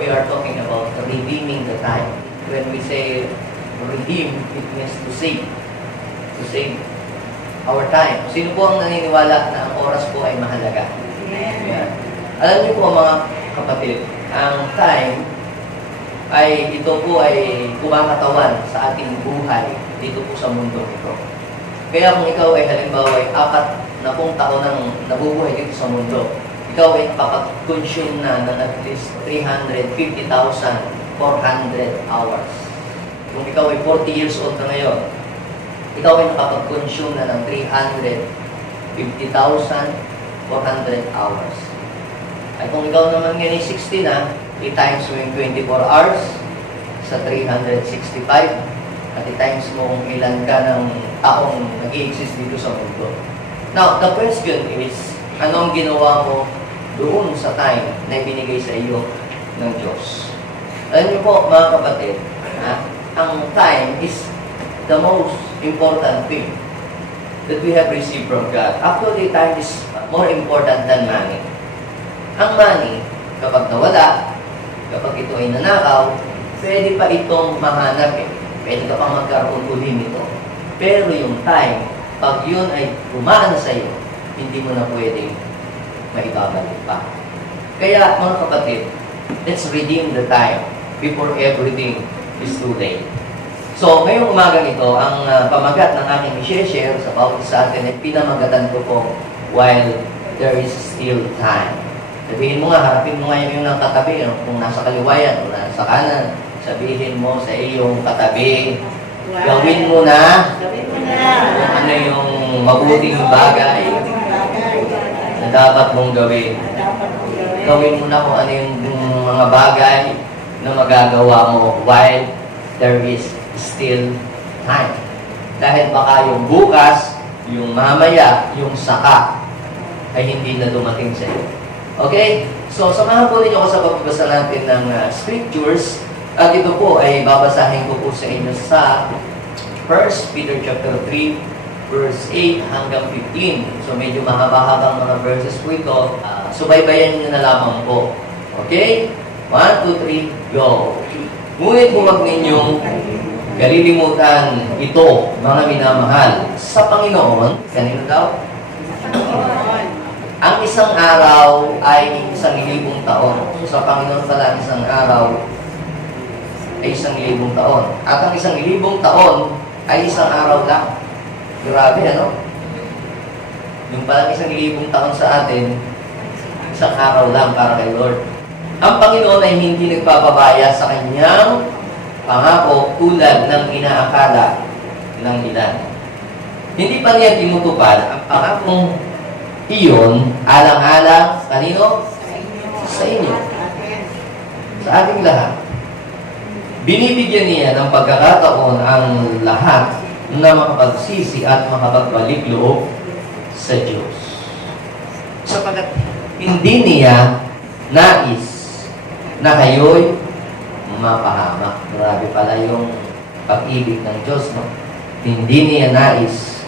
We are talking about redeeming the time. When we say redeem, it means to save. To save our time. Sino po ang naniniwala na ang oras po ay mahalaga? Ayan. Alam niyo po mga kapatid, ang time ay ito po ay kumakatawan sa ating buhay dito po sa mundo ito. Kaya kung ikaw ay halimbawa ay 40 taon nang nabubuhay dito sa mundo, ikaw ay nakapag-consume na ng at least 350,400 hours. Kung ikaw ay 40 years old na ngayon, ikaw ay nakapag-consume na ng 350,400 hours. Ay kung ikaw naman ngayon ay 60 na, i-times mo yung 24 hours sa 365 at i-times mo kung ilan ka ng taong nag-i-exist dito sa mundo. Now, the question is, anong ginawa mo doon sa time na ibinigay sa iyo ng Diyos? Alam niyo po, mga kapatid, ang time is the most important thing that we have received from God. Actually, time is more important than money. Ang money, kapag nawala, kapag ito ay nanakaw, pwede pa itong mahanap eh. Pwede ka pang magkaroon uli nito. Pero yung time, pag yun ay gumaan sa iyo, hindi mo na pwedeng maibabalik pa. Kaya, mga kapatid, let's redeem the time before everything is too late. So, ngayong umaga nito, ang pamagat ng aking i-share sa bawat sa atin ay pinamagatan ko po while there is still time. Sabihin mo nga, harapin mo nga yung katabi, kung nasa kaliwayan o nasa kanan, sabihin mo sa iyong katabi, gawin mo na kung ano yung mabuting bagay na dapat mong gawin. Gawin mo na kung ano yung mga bagay na magagawa mo while there is still time. Dahil baka yung bukas, yung mamaya, yung saka, ay hindi na dumating sa iyo. Okay? So, samahan po ninyo ako sa pagbabasa natin ng scriptures. At ito po ay babasahin ko po sa inyo sa 1 Peter chapter 3, verse 8 hanggang 15. So, medyo mahaba-habang mga verses po ito. Subaybayan nyo na lamang po. Okay? 1, 2, 3, go! Ngunit huwag ninyong kalilimutan ito, mga minamahal, sa Panginoon. Kanino daw? Ang isang araw ay 1,000 taon. Sa Panginoon pala, isang araw ay 1,000 taon. At ang 1,000 taon ay isang araw lang. Grabe, ano? Yung palang 1,000 taon sa atin, isang araw lang para kay Lord. Ang Panginoon ay hindi nagpapabaya sa kanyang pangako tulad ng inaakala ng ilan. Hindi pa niya tinutupad ang pangakong iyon alang-alang kanino? Sa inyo. Sa ating lahat. Binibigyan niya ng pagkakataon ang lahat na makapagsisi at makapagbalik loob sa Diyos. Sapagat hindi niya nais na kayo'y mapahamak. Grabe pala yung pag-ibig ng Diyos, no? Hindi niya nais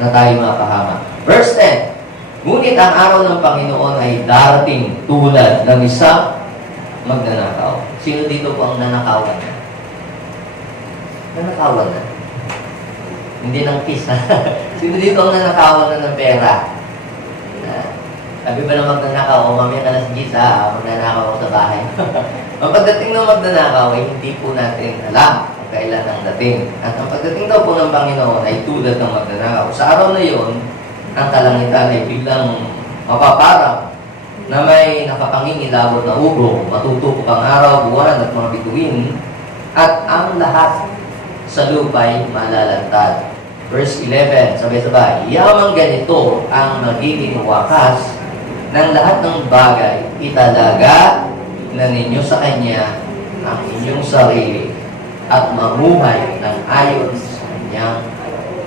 na tayo mapahamak. Verse 10, ngunit ang araw ng Panginoon ay darating tulad ng isang magnanakaw. Sino dito po ang nanakawan na? Nanakawan na? Hindi ng kiss, ha? Sino dito ang nanakawan na ng pera? Sabi ba na magnanakaw, o mamaya alas 10, magnanakaw ako sa bahay. Ang pagdating ng magnanakaw ay hindi po natin alam kung kailan ang dating. At ang pagdating daw po ng Panginoon ay tulad ng magnanakaw. Sa araw na iyon, ang kalangitan ay biglang mapaparang na may nakapangingilabot na ugong, matutukok ang araw, buwan at mga bituin, at ang lahat sa lupa'y malalantad. Verse 11, sabay-sabay, yamang ganito ang magiging wakas ng lahat ng bagay, italaga na ninyo sa Kanya ang inyong sarili at mamuhay ng ayon sa Kanyang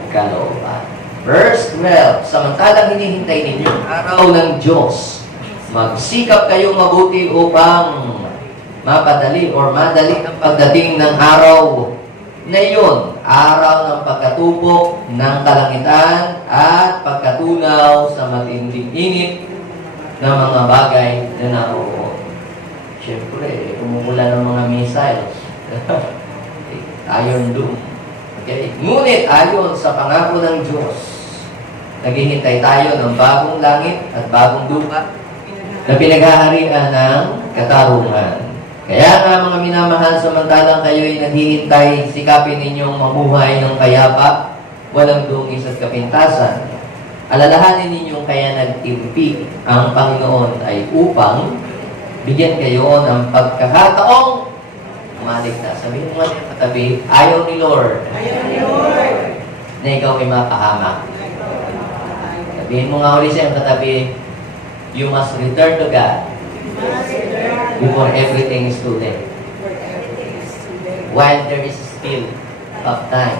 kalooban. Verse 12, samantalang hinihintay ninyo ang araw ng Diyos, magsikap kayong mabuti upang mapadali or madali ang pagdating ng araw na iyon, araw ng pagkatupok ng kalangitan at pagkatunaw sa matinding init ng mga bagay na naroon. Siyempre, umumula ng mga missiles. Iron Dome. Okay? Ngunit ayon sa pangako ng Diyos, naghihintay tayo ng bagong langit at bagong lupa na pinaghaharian ng katarungan. Kaya nga mga minamahal, samantalang kayo'y naghihintay, sikapin ninyong mamuhay ng payapa, walang dungis at kapintasan. Alalahanin ninyong kaya nagtimpi ang Panginoon ay upang bigyan kayo ng pagkakataong maligtas. Sabihin mo nga katabi, ayaw ni Lord. Ayaw ni Lord. Na ikaw ay mapahamak. Sabihin mo nga ulit siya katabi, you must return to God before everything is too late. While there is still of time.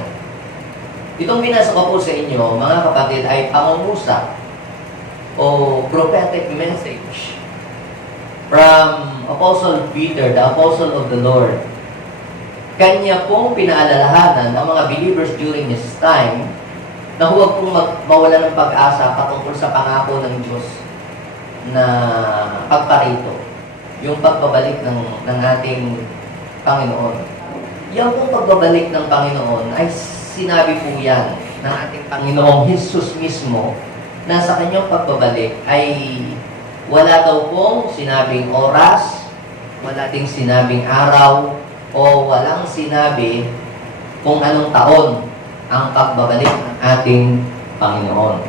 Itong binasa ko po sa inyo, mga kapatid, ay pangungusap o prophetic message from Apostle Peter, the Apostle of the Lord. Kanya pong pinaalalahanan ang mga believers during his time na huwag pong mawala ng pag-asa patungkol sa pangako ng Diyos na pagparito, yung pagbabalik ng ating Panginoon. Yung pong pagbabalik ng Panginoon ay sinabi po yan ng ating Panginoong Jesus mismo na sa kanyang pagbabalik ay wala daw pong sinabing oras, wala ding sinabing araw, o walang sinabi kung anong taon ang pagbabalik ng ating Panginoon.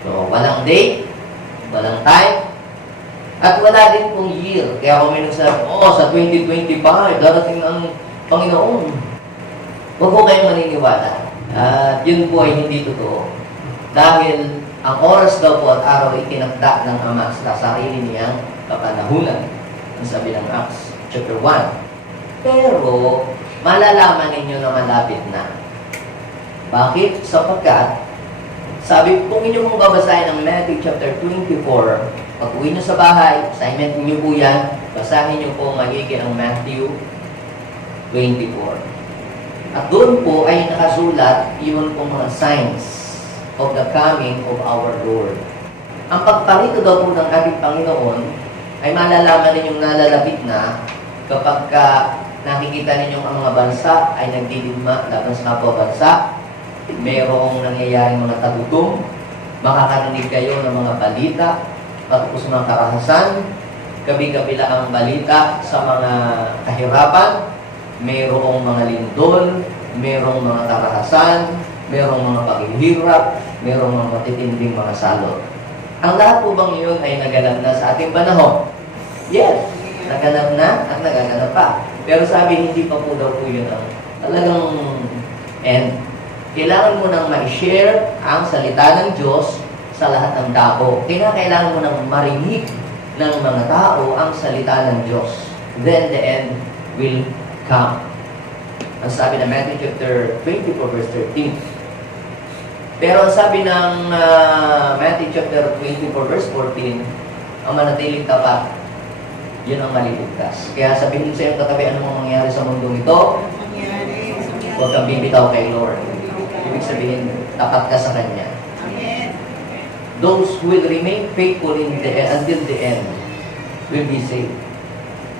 So, walang date, walang time, at wala din pong year. Kaya kung may nagsabi, sa 2025, darating ang Panginoon. Huwag po kayong maniniwala. At yun po ay hindi totoo. Dahil ang oras daw po at araw ay itinakda ng Ama sa sarili niyang kapanahunan. Ang sabi ng Acts chapter 1. Pero, malalaman ninyo na malapit na. Bakit? Sapagkat, sabi, kung inyo mong babasahin ang Matthew chapter 24, pag uwi nyo sa bahay, assignment niyo po yan, basahin nyo po magiging ang Matthew 24. At doon po ay nakasulat yun pong mga signs of the coming of our Lord. Ang pagparito daw po ng ating Panginoon ay malalaman ninyong nalalapit na kapag nakikita ninyong ang mga bansa ay nagdidigma laban sa kapwa bansa, mayroong nangyayaring mga tagutom, makakarinig kayo ng mga balita, patungkol sa mga karahasan, gabi-gabi ang balita sa mga kahirapan, mayroong mga lindol, mayroong mga karahasan, mayroong mga paghihirap, mayroong mga matitinding mga salot. Ang lahat po bang yun ay naganap na sa ating panahon? Yes, naganap na at nagaganap pa. Pero sabi, hindi pa po daw po yun ang talagang end. Kailangan mo nang ma-share ang salita ng Diyos sa lahat ng tao. Kailangan mo nang marinig ng mga tao ang salita ng Diyos. Then the end will come. Ang sabi ng Matthew chapter 24 verse 13. Pero ang sabi ng Matthew chapter 24 verse 14, ang manatiling tapat, yun ang maliligtas. Kaya sabihin sa iyong katabi, ano mang mangyari sa mundong ito, huwag kang bibitaw kay Lord. Ibig sabihin, tapat ka sa Kanya. Those who will remain faithful until the end will be saved.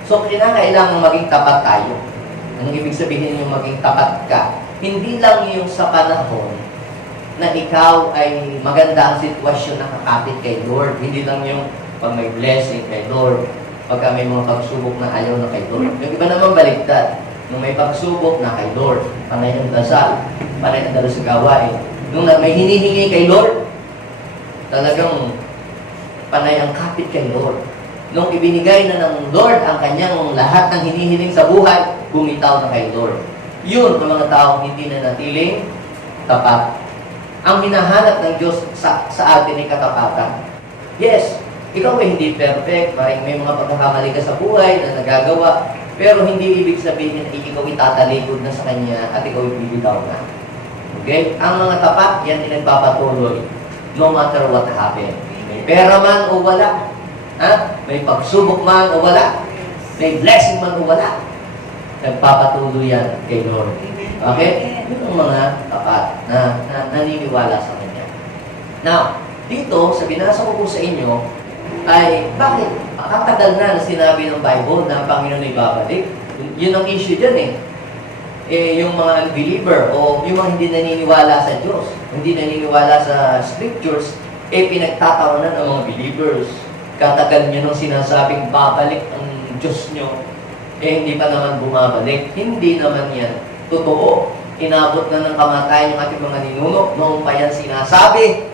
So, kailangan maging tapat tayo. Anong ibig sabihin yung maging tapat ka? Hindi lang yung sa panahon na ikaw ay maganda ang sitwasyon na kakapit kay Lord. Hindi lang yung pag may blessing kay Lord, pagka may mga pagsubok na ayaw na kay Lord. Yung iba naman baliktad. Nung may pagsubok na kay Lord, panay ang dasal, panay ang dalo sa gawain. Nung may hinihingi kay Lord, talagang panay ang kapit kay Lord. Nung ibinigay na ng Lord ang kanyang lahat ng hinihiling sa buhay, bumitaw na kay Lord. Yun ang mga taong hindi na natiling tapat. Ang hinahanap ng Diyos sa atin ay katapatan. Yes, ikaw ay hindi perfect, may mga pagkakamali ka sa buhay na nagagawa, pero hindi ibig sabihin ay ikaw itatalikod na sa Kanya at ikaw ibibitaw na. Okay? Ang mga tapat, yan ay nagpapatuloy no matter what happen. May pera man o wala, may pagsubok man o wala, may blessing man o wala, nagpapatuloy yan kay Lord. Okay? Ito ang mga tapat na naniniwala sa Kanya. Now, dito, sa binasa ko po sa inyo, ay bakit Makatagal na sinabi ng Bible na ang Panginoon ay babalik. Yun ang issue dyan eh. Yung mga unbeliever o yung mga hindi naniniwala sa Diyos, hindi naniniwala sa Scriptures, pinagtatawanan ng mga believers. Katagal nyo nung sinasabing babalik ang Diyos nyo, hindi pa naman bumabalik. Hindi naman yan totoo. Inabot na ng kamatayan yung ating mga ninuno, noong pa yan sinasabi.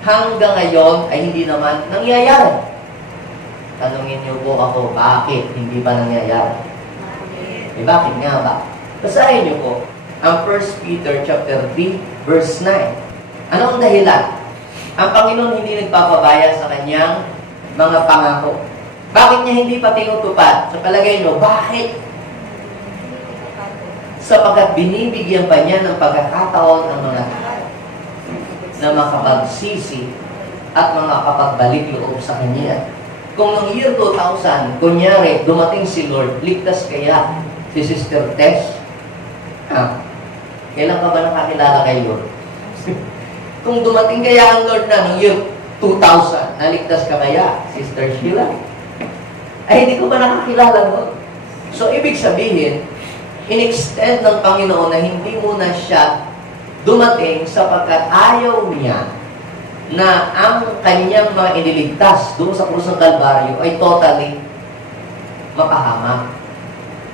Hanggang ngayon ay hindi naman nangyayari. Tanungin niyo po ako, bakit hindi pa nangyayari? Bakit nga ba? Basahin niyo po ang 1 Peter chapter 3, verse 9. Ano ang dahilan? Ang Panginoon hindi nagpapabaya sa kanyang mga pangako. Bakit niya hindi pa tinutupad? Sa palagay niyo, bakit? Sapagkat binibigyan pa niya ng pagkakataon ang mga tao na makapagsisi at mga kapagbalik loob sa kanya. Kung noong year 2000, kunyari, dumating si Lord, ligtas kaya si Sister Tess? Kailan ka ba nakakilala kay Lord? Kung dumating kaya ang Lord na noong year 2000, naligtas ka kaya, Sister Sheila? Ay, hindi ko ba nakakilala mo? So, ibig sabihin, in-extend ng Panginoon na hindi muna siya dumating sapagkat ayaw niya na ang kanyang mga iniligtas doon sa krus ng Kalbaryo ay totally mapahamak.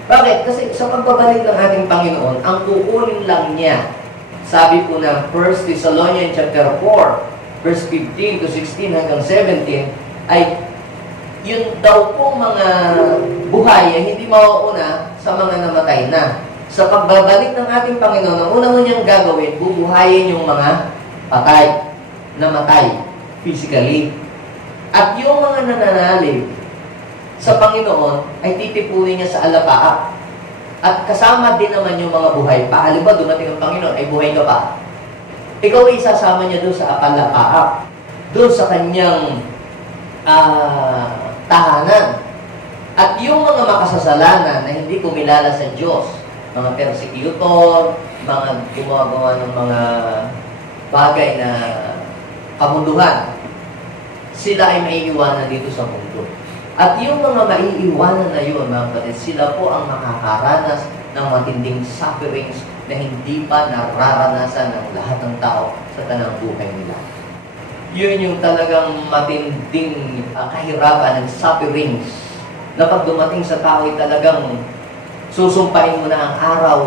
Bakit? Kasi sa pagbabalik ng ating Panginoon, ang kukunin lang niya, sabi po ng 1 Thessalonians chapter 4, verse 15 to 16 hanggang 17, ay yun daw pong mga buhay ay hindi mauuna sa mga namatay na. Sa pagbabalik ng ating Panginoon, ang unang niyang gagawin, bubuhayin yung mga patay, namatay, physically. At yung mga nananalig sa Panginoon ay titipunin niya sa alapaap. At kasama din naman yung mga buhay pa. Halimbawa, dumating ang Panginoon, ay buhay ka pa. Ikaw ay isasama niya doon sa alapaap. Doon sa kanyang tahanan. At yung mga makasasalanan na hindi kumilala sa Diyos, mga persecutor, mga gumagawa ng mga bagay na kamunduhan, sila ay maiiwanan dito sa mundo. At yung mga maiiwanan na yun, mga kapatid, sila po ang makakaranas ng matinding sufferings na hindi pa nararanasan ng lahat ng tao sa tanang buhay nila. Yun yung talagang matinding kahirapan ng sufferings na pag dumating sa tao ay talagang susumpain mo na ang araw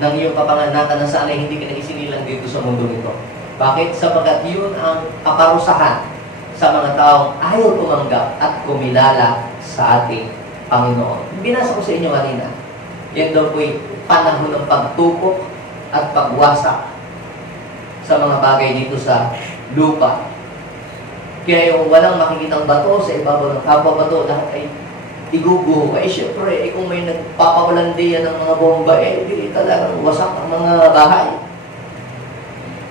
ng iyong kapanganakan na sana hindi ka na isinilang dito sa mundo nito. Bakit? Sapagkat yun ang kaparusahan sa mga taong ayaw tumanggap at kumilala sa ating Panginoon. Binasa ko sa inyo kanina. Yan daw po'y panahon ng pagtupok at pagwasak sa mga bagay dito sa lupa. Kaya yung walang makikitang bato sa ibabaw ng kapwa bato, lahat ay iguguho. Eh, syempre, kung may nagpapawalandiyan ng mga bomba, di talagang wasak ang mga bahay.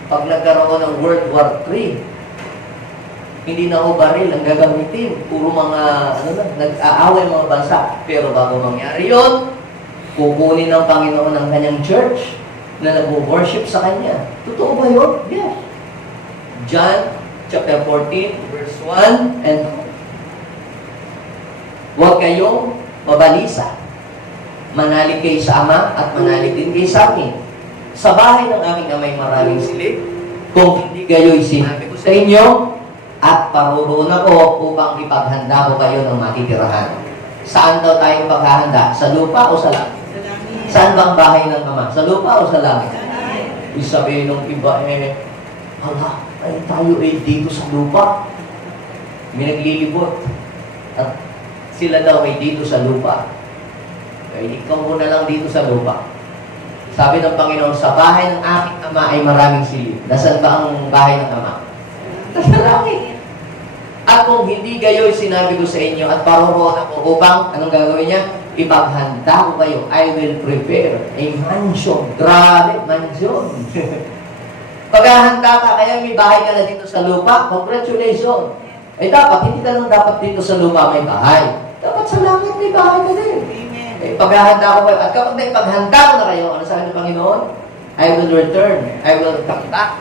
Pag nagkaroon ng World War III, hindi na ho baril ang gagamitin. Puro mga, nag-aaway mga bansa. Pero bago mangyari yun, kukunin ng Panginoon ng kanyang church na nag-worship sa Kanya. Totoo ba yun? Yes. John chapter 14, verse 1 and 2. Huwag kayong mabalisa. Manalig kayo sa Ama at manalig din kayo sa akin. Sa bahay ng aking amay maraming silid. Kung hindi gayo'y sinabi ko sa inyo, at paruroon ako upang ipaghanda ko kayo ng matitirahan. Saan daw tayo paghahanda? Sa lupa o sa langit? Saan bang bahay ng Ama? Sa lupa o sa langit? Isabihin ng iba, hala, ay tayo dito sa lupa. May naglilibot. At sila daw ay dito sa lupa. Kaya ikaw muna lang dito sa lupa. Sabi ng Panginoon, sa bahay ng aking Ama ay maraming silid. Nasaan ba ang bahay ng Ama? Nasa langit. At kung hindi gayo'y sinabi ko sa inyo at paruroon ako upang, anong gagawin niya? Ipaghanda ko kayo. I will prepare a mansion. Grabe, mansion. Paghahanda ka, kaya may bahay ka na dito sa lupa, congratulations. Eh dapat, hindi ka lang dapat dito sa lupa may bahay. Dapat sa langit may bahay ka din. Eh, paghahanda ko kayo. At kapag may paghanda ko na kayo, ano sabi ng Panginoon? I will return. I will come back.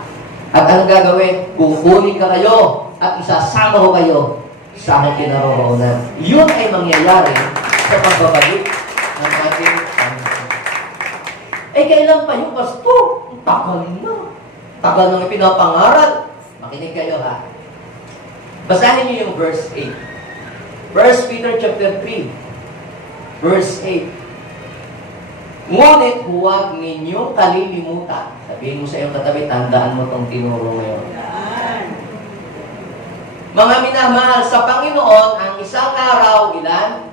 At anong gagawin? Kukunin ka kayo at isasama ko kayo sa aking kinaroroonan. Yun ay mangyayari sa pagbabalik ng ating Panginoon. Eh, kailan pa yung pastor? Tagal na. Tagal nang ipinapangaral. Makinig kayo ha. Basahin niyo yung verse 8. 1 Peter chapter 3, verse 8. Ngunit huwag ninyong kalilimutan. Sabihin mo sa iyong katabi, tandaan mo itong tinuro ngayon. Mga minamahal, sa Panginoon, ang isang araw, ilan?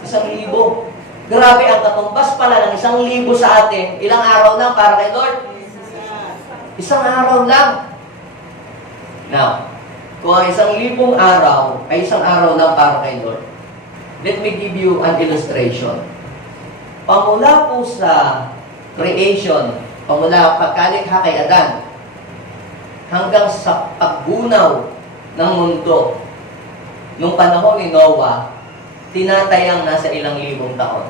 1,000. Grabe, ang katumbas pala ng 1,000 sa atin. Ilang araw lang para kay Lord? Isang araw lang. Now, kung ang 1,000 araw ay isang araw lang para kay Lord, let me give you an illustration. Pamula po sa creation, pamula pagkalikha kay Adan, hanggang sa pagbunaw ng mundo, nung panahon ni Noah, tinatayang nasa ilang libong taon.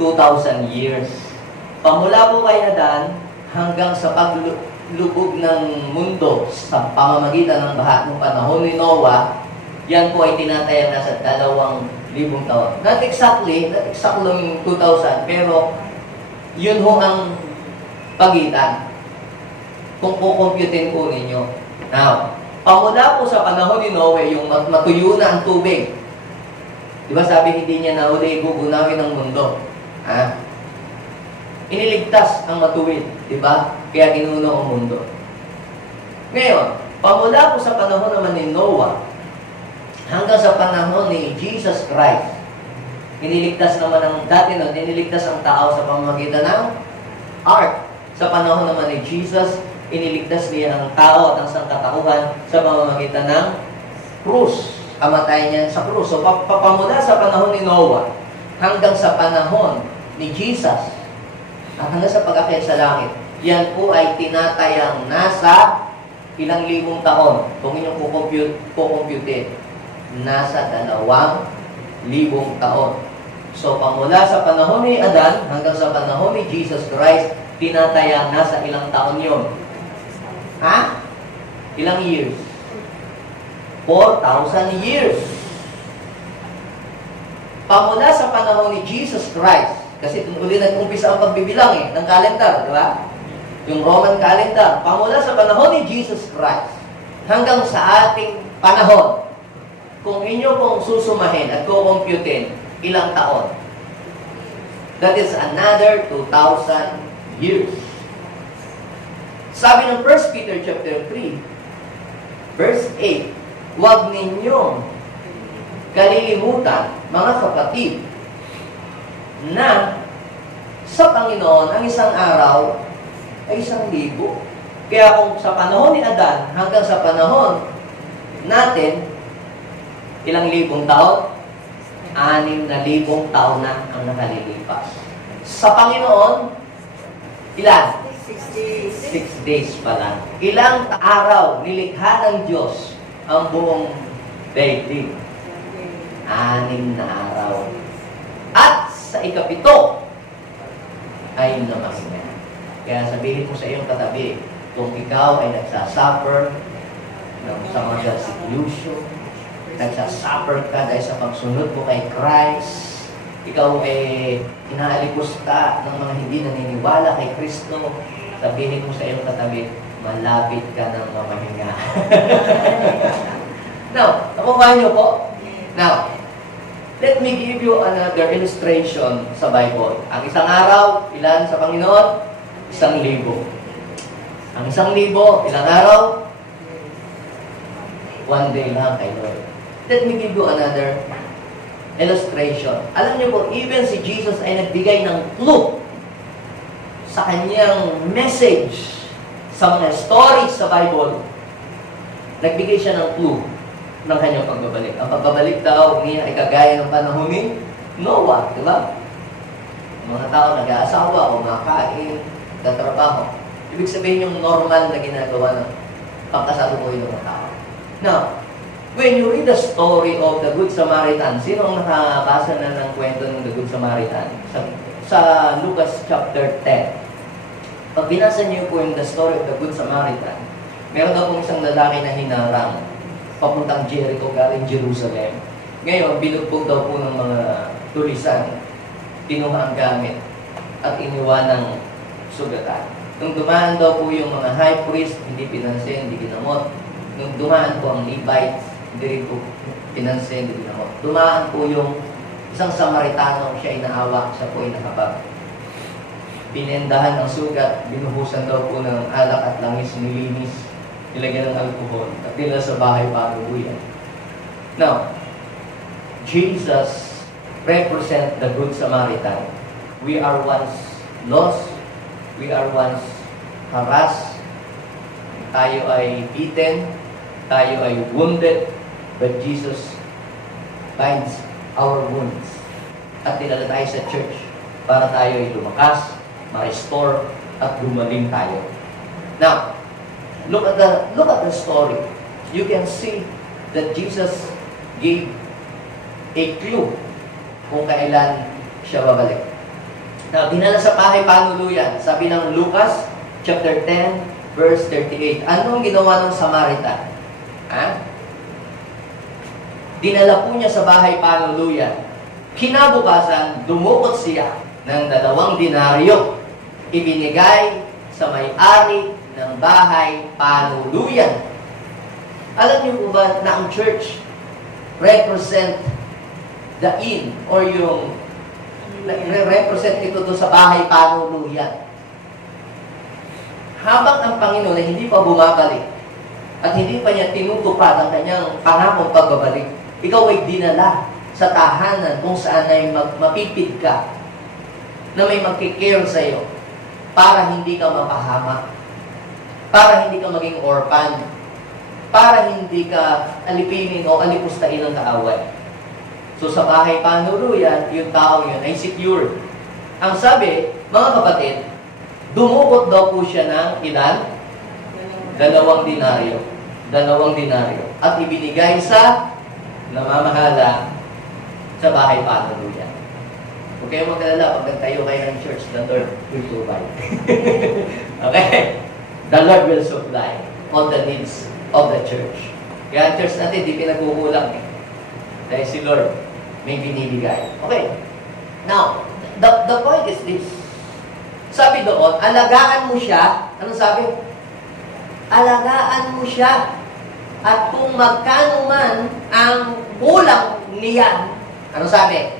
2,000 years. Pamula po kay Adan, hanggang sa paglubog ng mundo sa pamamagitan ng baha nung panahon ni Noah, yan po ay tinatayang nasa 2,000 taon. Not exactly 2,000, pero yun ho ang pagitan. Kung kukumputin po ninyo. Now, pamula po sa panahon ni Noe, yung matuyo na ang tubig. Diba sabi, hindi niya na uli gugunawin ang mundo. Ha? Iniligtas ang matuwid. Diba? Kaya ginuno ang mundo. Ngayon, pamula po sa panahon naman ni Noah, hanggang sa panahon ni Jesus Christ, iniligtas naman ang dati nun, iniligtas ang tao sa pamamagitan ng ark. Sa panahon naman ni Jesus, iniligtas niya ang tao at ang sangkatauhan sa pamamagitan ng krus. Kamatay niya sa krus. So, papamula sa panahon ni Noah, hanggang sa panahon ni Jesus, at hanggang sa pag-akyat sa langit, yan po ay tinatayang nasa ilang libong taon. Kung inyong kukumputin, nasa 2,000 taon. So, pamula sa panahon ni Adan hanggang sa panahon ni Jesus Christ, tinatayang nasa ilang taon yun? Ha? Ilang years? 4,000 years. Pamula sa panahon ni Jesus Christ, kasi uli nag-umpisa ang pagbibilang ng calendar, di ba? Yung Roman calendar. Pamula sa panahon ni Jesus Christ, hanggang sa ating panahon, kung inyo pong susumahin at kukumputin, ilang taon? That is another 2,000 years. Sabi ng 1 Peter chapter 3, verse 8, huwag ninyong kalilimutan, mga kapatid, na sa Panginoon, ang isang araw ay 1,000. Kaya kung sa panahon ni Adan hanggang sa panahon natin, ilang libong taon? 6,000 taon na ang nakalilipas. Sa Panginoon, ilan? 6 days pa lang. Ilang araw nilikha ng Diyos ang buong daigdig? 6 na araw. At sa ikapito, ay lumahinga. Kaya sabihin mo sa iyong katabi, kung ikaw ay nagsasuffer sa mga persecution, nagsasuffer ka dahil sa pagsunod mo kay Christ, ikaw ay inaalikusta ng mga hindi naniniwala kay Kristo, sabihin mo sa iyong katabi, malapit ka ng mamahinga. Now, nakuha niyo po? Now, let me give you another illustration sa Bible. Ang isang araw, ilan sa Panginoon? 1,000. Ang 1,000, ilang araw? 1 day lang kay Lord. Let me give you another illustration. Alam niyo po, even si Jesus ay nagbigay ng clue sa kanyang message sa mga stories sa Bible. Nagbigay siya ng clue ng kanyang pagbabalik. Ang pagbabalik daw niya ay kagaya ng panahon ni Noah, di ba? Mga tao nag-aasawa, kumakain, nagtatrabaho. Ibig sabihin yung normal na ginagawa ng pagkasalukuyan ng mga tao. Now, when you read the story of the Good Samaritan, sino ang nakabasa na ng kwento ng the Good Samaritan? Sa Lucas chapter 10. Pag binasa niyo po yung the story of the Good Samaritan, meron daw pong isang lalaki na hinarang papuntang Jericho galing Jerusalem. Ngayon, binugbog daw po ng mga tulisan, kinuha ang gamit at iniwan ng sugatan. Nung dumaan daw po yung mga high priest, hindi pinansin, hindi ginamot. Nung dumaan po ang Levites, hindi rin po pinansin, hindi ginamot. Dumaan po yung isang Samaritano, siya ay naawa, siya po ay nakabag. Binendahan ng sugat, binuhusan daw po ng alak at langis, nilinis, nilagyan ng alcohol, at nila sa bahay parubuyan. Now, Jesus represent the Good Samaritan. We are once lost, we are once harassed, tayo ay beaten, tayo ay wounded, but Jesus binds our wounds. At nilala tayo sa church para tayo ay lumakas, ma-restore, at gumaling tayo. Now, look at the story. You can see that Jesus gave a clue kung kailan siya babalik. Now, dinala sa bahay panuluyan. Sabi ng Lucas, chapter 10, verse 38. Anong ginawa ng Samaritan? Dinala po niya sa bahay panuluyan. Kinabukasan, dumukot siya ng 2 denaryo. Ibinigay sa may-ari ng bahay panuluyan. Alam niyo po ba na ang church represent the inn or yung represent ito doon sa bahay panuluyan. Habang ang Panginoon ay hindi pa bumabalik at hindi pa niya tinutupad ang kanyang pangakong pagbabalik, ikaw ay dinala sa tahanan kung saan ay mapipid ka na may magkikare sa iyo para hindi ka mapahamak, para hindi ka maging orphan, para hindi ka alipinin o alipustain ng kaaway. So sa bahay panuluyan, yung tao yun ay secure. Ang sabi, mga kapatid, dumukot daw po siya ng ilan? 2 denaryo. 2 denaryo. At ibinigay sa namamahala sa bahay panuluyan. Huwag kayong magkalala, pag nagtayo kayo ng church, the Lord will provide. Okay? The Lord will supply all the needs of the church. Kaya ang church natin, di pinagkukulang eh. Dahil si Lord may binibigay. Okay. Now, the point is this. Sabi doon, alagaan mo siya. Anong sabi? Alagaan mo siya. At kung magkano man ang kulang niyan, anong sabi?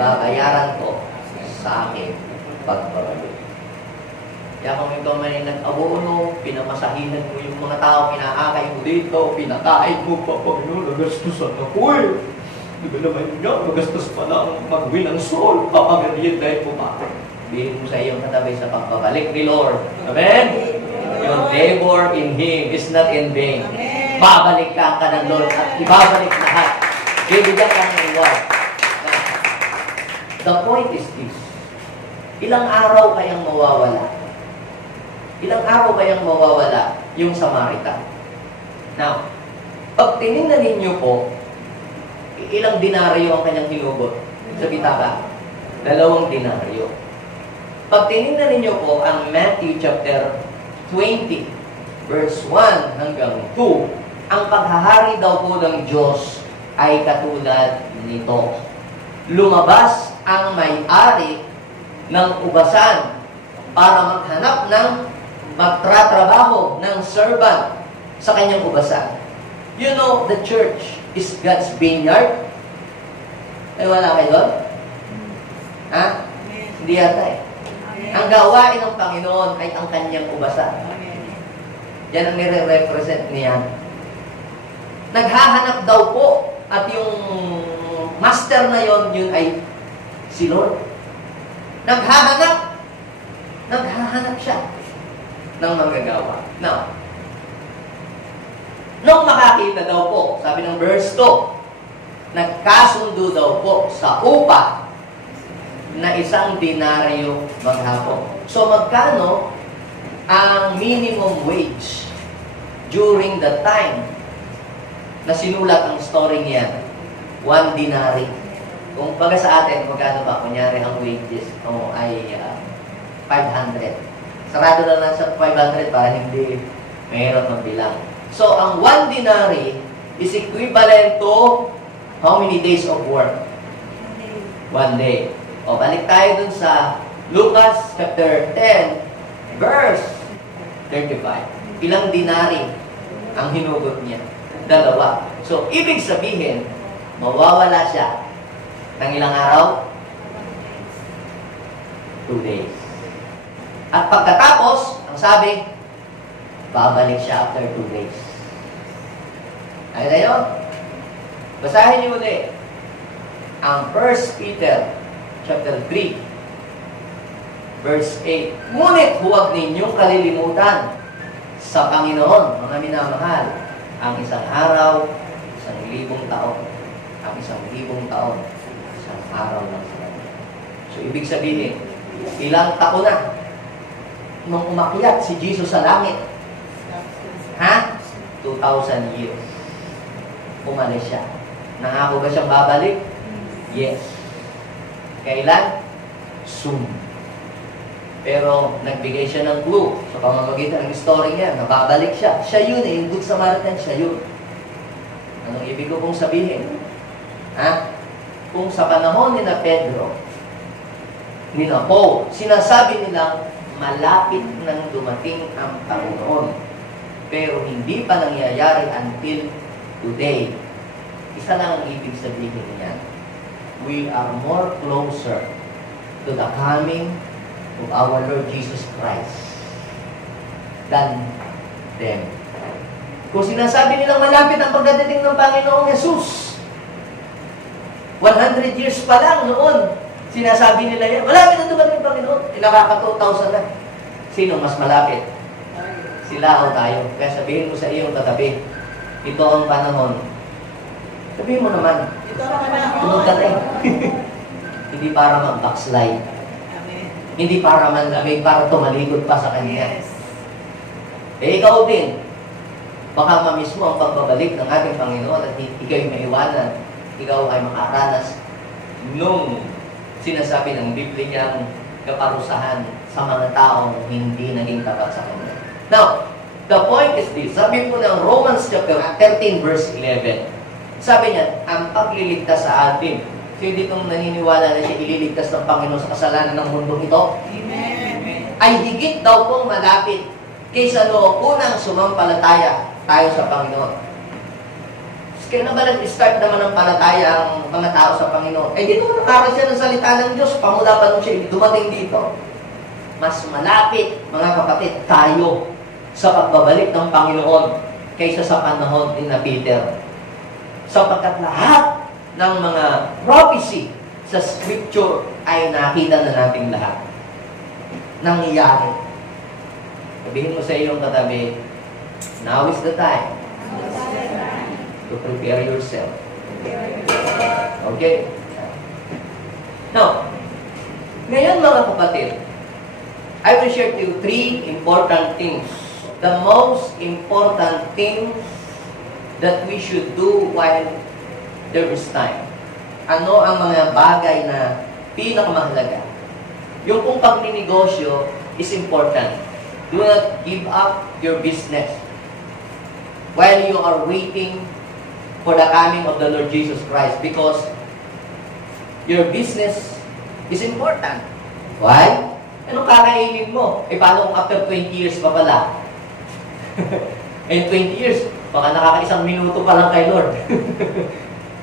Babayaran ko sa akin pagbabalik. Kaya kung ikaw man ay nag-abono, pinamasahinan mo yung mga tao, pinaakay mo dito, pinakain mo pa, Panginoon, nagastusan ako eh. Di ba naman niya, magastos pa lang mag-win ang soul, papagaliin dahil pumakas. Bilhin mo sa iyong katabi sa pagbabalik ni Lord. Amen? Your labor in Him is not in vain. Babalik ka ng Lord at ibabalik lahat. Bibigyan ka ng reward. The point is this. Ilang araw kayang mawawala? Ilang araw kayang mawawala yung Samaritan? Now, pag tinignan ninyo po, ilang denaryo ang kanyang hinugot sa bitaka? 2 denaryo. Pag tinignan ninyo po ang Matthew chapter 20, verse 1 hanggang 2, ang paghahari daw po ng Diyos ay katulad nito. Lumabas ang may-ari ng ubasan para maghanap ng magtratrabaho ng servant sa kanyang ubasan. You know, the church is God's vineyard. Ay, wala kayo doon? Ha? Hindi yata eh. Ang gawain ng Panginoon ay ang kanyang ubasan. Yan ang nire-represent niya. Naghahanap daw po at yung master na yon, yun ay si Lord. Naghahanap siya ng manggagawa. Now, nung makakita daw po, sabi ng verse 2, nagkasundo daw po sa upa na 1 denaryo maghapon. So, magkano ang minimum wage during the time na sinulat ang story niyan? 1 denary. Kung baga sa atin, magkano ba? Kunyari, ang wages ay 500. Sarado na lang sa 500 para hindi mahirap magbilang. So, ang 1 denary is equivalent to how many days of work? 1 day. O, balik tayo dun sa Lucas chapter 10, verse 35. Ilang dinari ang hinugot niya? 2. So, ibig sabihin, mawawala siya ng ilang araw? 2 days. At pagkatapos, ang sabi, babalik siya after 2 days. Ayun na yun. Basahin niyo ulit ang 1 Peter chapter 3 verse 8. Ngunit huwag ninyong kalilimutan sa Panginoon, mga minamahal, ang isang araw, 1,000 taon. Ang 1,000 taon, isang araw lang sa Kanya. So, ibig sabihin, ilang taon na nung umakyat si Jesus sa langit? Ha? 2,000 years. Umalis siya. Nangako ba siyang babalik? Yes. Kailan? Soon. Pero nagbigay siya ng clue sa pamamagitan ng story niya na babalik siya. Siya yun eh, yung Good Samaritan, siya yun. Anong ibig ko pong sabihin? Ha? Kung sa panahon ni na Pedro, ni na Paul, sinasabi nilang malapit nang dumating ang Panginoon. Pero hindi pa nangyayari until today. Isa lang ang ibig sabihin niya. We are more closer to the coming of our Lord Jesus Christ than them. Kung sinasabi nilang malapit ang pagdating ng Panginoong Jesus, 100 years pa lang noon, sinasabi nila yan, malapit ang dumating ng Panginoon, nakaka-2,000 na. Sino mas malapit? Sila o tayo. Kaya sabihin mo sa iyong katabi, ito ang panahon. Sabihin mo naman, Ito ang panahon. tulog ka rin. Hindi para mag-backslide. Amen. Hindi para manlamig, para tumalikod pa sa Kanya. Yes. Eh, ikaw din. Baka mamiss mo ang pagbabalik ng ating Panginoon at ikaw'y maiwanan. Ikaw ay makaranas nung sinasabi ng Biblia ang kaparusahan sa mga taong hindi naging tapat sa Kanya. Now, the point is this. Sabi po ng Romans chapter 13 verse 11. Sabi niya, ang pagliligtas sa atin. So, hindi itong naniniwala na siya ililigtas ng Panginoon sa kasalanan ng mundong ito. Amen. Ay higit daw pong malapit kaysa noong unang sumampalataya tayo sa Panginoon. Kailan ba nag-start naman ng palataya ang mga tao sa Panginoon? Eh, dito nakakaroon siya ng salita ng Diyos. Pamula pa nung siya dumating dito. Mas malapit, mga kapatid, tayo sa pagbabalik ng Panginoon kaysa sa panahon ni na Peter. Sapagkat lahat ng mga prophecy sa Scripture ay nakita na nating lahat. Nangyayari. Sabihin mo sa iyong katabi, now is the time to prepare yourself. Okay? Now, ngayon mga kapatid, I will share to you 3 important things. The most important things that we should do while there is time. Ano ang mga bagay na pinakamahalaga? Yung pong pagninegosyo is important. Do not give up your business while you are waiting for the coming of the Lord Jesus Christ because your business is important. Why? Anong kakainin mo? Eh, paano kung after 20 years pa pala? And 20 years, baka nakaka-1 minuto pa lang kay Lord.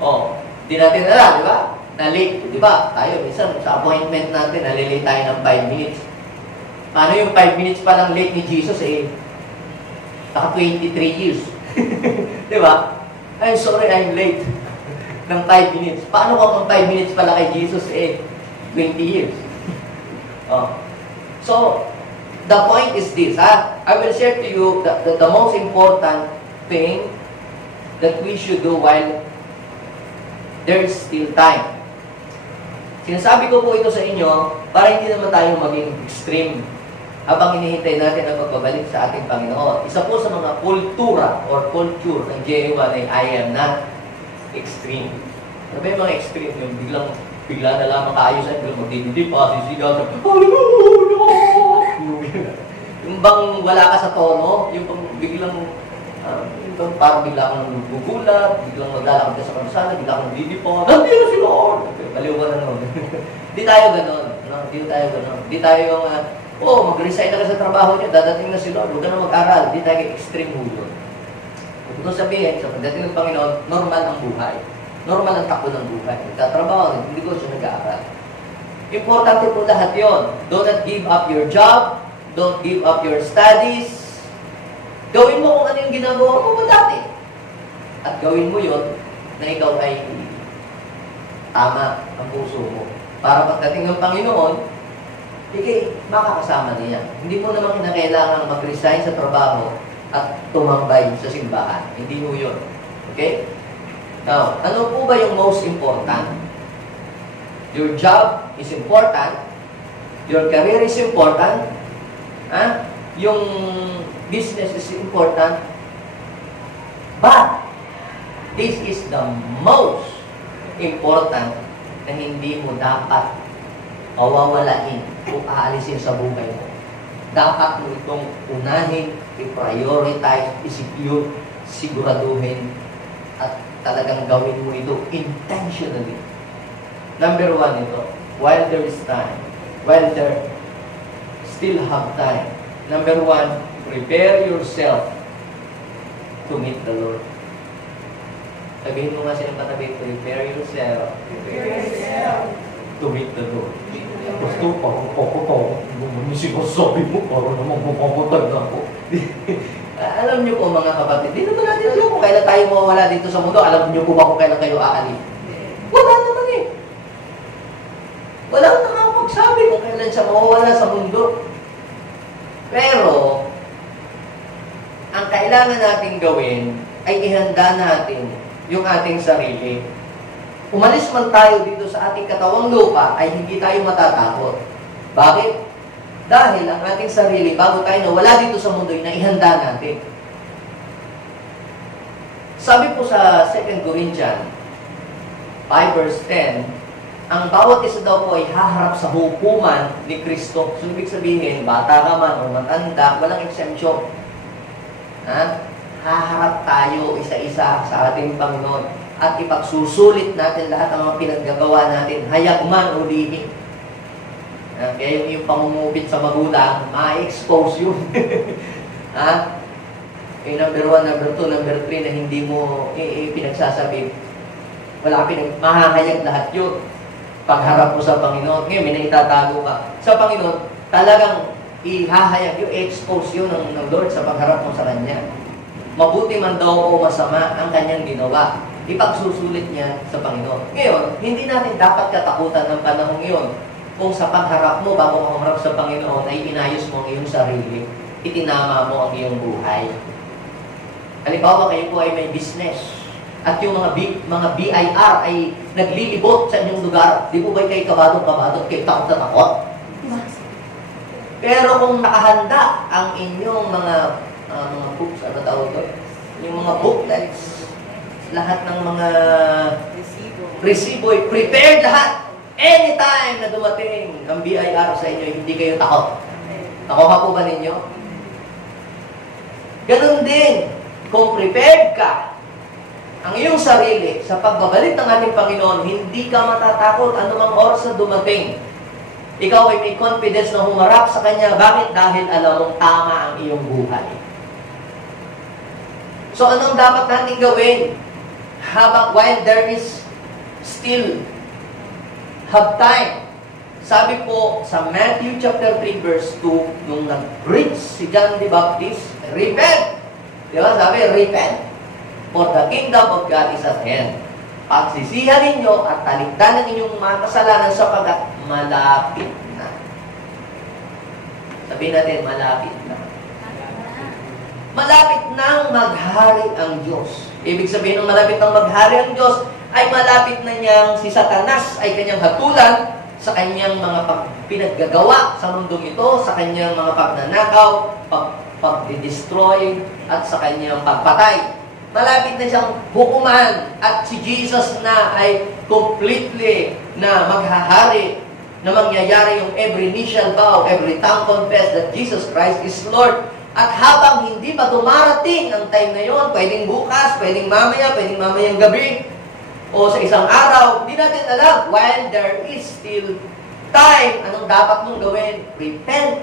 Oh, di natin alam, di ba? Na-late, di ba? Tayo, minsan, sa appointment natin, nalilate tayo ng 5 minutes. Paano yung 5 minutes pa lang late ni Jesus, eh? Naka 23 years. Di ba? I'm sorry, I'm late. Ng 5 minutes. Paano kung 5 minutes pala kay Jesus, eh? 20 years. Oh. So, the point is this, ha? I will share to you the most important thing that we should do while there is still time. Sinasabi ko po ito sa inyo para hindi naman tayo maging extreme habang hinihintay natin ang pagbabalik sa ating Panginoon. Isa po sa mga kultura or culture ng JA1 ay I am not extreme. Ano ba yung mga extreme? Yung bigla na lamang kaayos ay biglang magdididip pa, sisigaw, yung bang wala ka sa tono, yung bang biglang parang bigla kang gugulat, biglang maglalakad ka sa kalsada, bigla kang didipon, nandiyo si Lord! Baliw ka na nun. Di tayo ganun. No? Di tayo ganun. Di tayo yung, mag-resign na ka sa trabaho niyo, dadating na si Lord, huwag ka na mag-aral. Di tayo extreme hulot. Ito sabihin, sa pagdating ng Panginoon, normal ang buhay. Normal ang takbo ng buhay. Nagtatrabaho, nag-negosyo, nag-aaral. Importante po lahat yon. Do not give up your job. Don't give up your studies. Gawin mo kung ano yung ginagawa mo dati. At gawin mo yon na ikaw ay tama ang puso mo. Para pagdating ng Panginoon, ikay makakasama niya. Hindi mo naman kinakailangan mag-resign sa trabaho at tumambay sa simbahan. Hindi mo yun. Okay? Now, ano po ba yung most important? Your job is important. Your career is important. Yung business is important. But, this is the most important na hindi mo dapat mawawalain o aalisin sa buhay mo. Dapat mo itong unahin, i-prioritize, i-secure, siguraduhin, at talagang gawin mo ito intentionally. Number 1 ito, while there is time, while there still have time. Number 1, prepare yourself to meet the Lord. Sabihin mo nga silang katabi, prepare yourself to meet the Lord. Gusto, parang ako, sinasabi mo, parang naman mapapatay na ako. Alam niyo po mga kapatid, di naman natin alam kung kailan tayo mawawala dito sa mundo. Alam niyo po ba kung kailan kayo aalis? Wala naman eh. Walang nakakapagsabi kung kailan siya mawawala sa mundo. Pero, ang kailangan natin gawin ay ihanda natin yung ating sarili. Umalis man tayo dito sa ating katawang lupa, ay hindi tayo matatakot. Bakit? Dahil ang ating sarili, bago tayo nawala dito sa mundo, na ihanda natin. Sabi po sa 2 Corinthians 5 verse 10, ang bawat isa daw po ay haharap sa hukuman ni Kristo. So, ibig sabihin, bata ka man o matanda, walang exemption. Haharap tayo isa-isa sa ating Panginoon at ipagsusulit natin lahat ng mga pinaggagawa natin, hayag man o lihim. Kaya yung pangungupit sa magulang, ma-expose yun. Yung number 1, number 2, number 3 na hindi mo pinagsasabi, mahahayag lahat yun. Pagharap mo sa Panginoon, ngayon may naitatago ka. Sa Panginoon, talagang ihahayag yun, expose yun ng Lord sa pagharap mo sa Kanya. Mabuti man daw o masama ang Kanyang ginawa, ipagsusulit niya sa Panginoon. Ngayon, hindi natin dapat katakutan ng panahon iyon kung sa pagharap mo, bago mo humarap sa Panginoon, ay inayos mo ang iyong sarili, itinama mo ang iyong buhay. Halimbawa, kayo po ay may business, at yung mga BIR ay naglilibot sa inyong lugar, di po ba kayo kabadong-kabadong, kayo takot na takot? Pero kung nakahanda ang inyong mga books, ano tawag ito? Yung mga booklets, lahat ng mga resibo, prepared lahat. Anytime na dumating ang BIR sa inyo, hindi kayo takot. Nakuha po ba ninyo? Ganon din, kung prepared ka, ang iyong sarili sa pagbabalik ng ating Panginoon, hindi ka matatakot anumang oras na dumating. Ikaw ay may confidence na humarap sa Kanya. Bakit? Dahil alam mong tama ang iyong buhay. So, anong dapat natin gawin? While there is still have time. Sabi po sa Matthew chapter 3 verse 2, nung nag-preach si John the Baptist, repent! Di ba? Sabi, repent. For the kingdom of God is at hand. Pagsisihan ninyo at talikdan ng inyong mga kasalanan sapagkat malapit na. Sabihin natin, malapit na. Malapit nang maghari ang Diyos. Ibig sabihin ng malapit nang maghari ang Diyos, ay malapit na niyang si Satanas ay kanyang hatulan sa kanyang mga pinaggagawa sa mundong ito, sa kanyang mga pagnanakaw, pag-destroy, at sa kanyang pagpatay. Malapit na siyang hukuman at si Jesus na ay completely na maghahari, na mangyayari yung every knee shall bow, every tongue confess that Jesus Christ is Lord. At habang hindi pa dumarating ang time na yon, pwedeng bukas, pwedeng mamayang gabi, o sa isang araw, hindi natin alam. While there is still time, anong dapat mong gawin? Repent,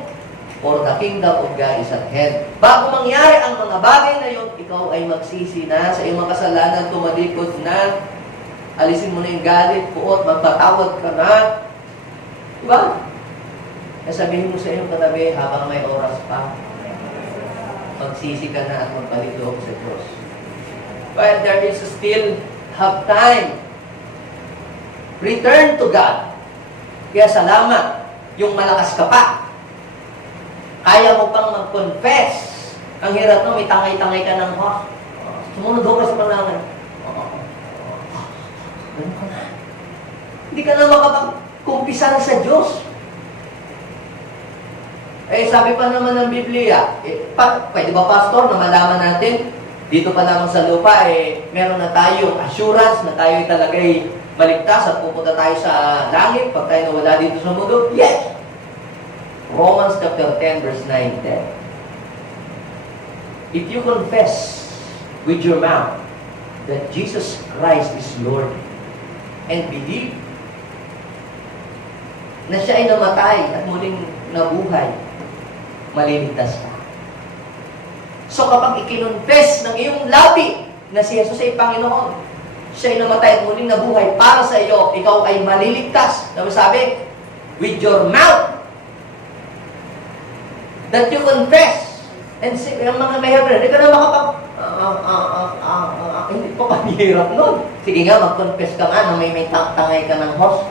for the kingdom of God is at hand. Bago mangyari ang mga bagay na yon, ikaw ay magsisi na sa iyong mga kasalanan, tumalikod na, alisin mo na yung galit, puot, magpatawad ka na. Diba? Sabihin mo sa iyong katabi, habang may oras pa, magsisi ka na at magbalik loob sa Diyos. But there is still have time. Return to God. Kaya salamat, yung malakas ka pa. Kaya mo pang mag-confess. Ang hirap no, may tangay-tangay ka ng, sumunod ka sa panangan. Ganun ka na. Hindi ka na makapag-kumpisan sa Diyos. Sabi pa naman ng Biblia, pwede ba pastor na malaman natin, dito pa lang sa lupa, meron na tayong assurance na tayo talaga'y maligtas at pupunta tayo sa langit pag tayo nawala dito sa mundo? Yes! Romans chapter 10, verse 9, 10. If you confess with your mouth that Jesus Christ is Lord and believe na siya ay namatay at muling nabuhay, maliligtas ka. So kapag ikinonfess ng iyong labi na si Jesus ay Panginoon, siya ay namatay at muling nabuhay para sa iyo, ikaw ay maliligtas. Sabi, with your mouth that you confess and say, ang mga mahirap, hindi ka na makapag hindi pa mahirap nun. Sige nga, mag-confess ka nga na may tangay ka ng host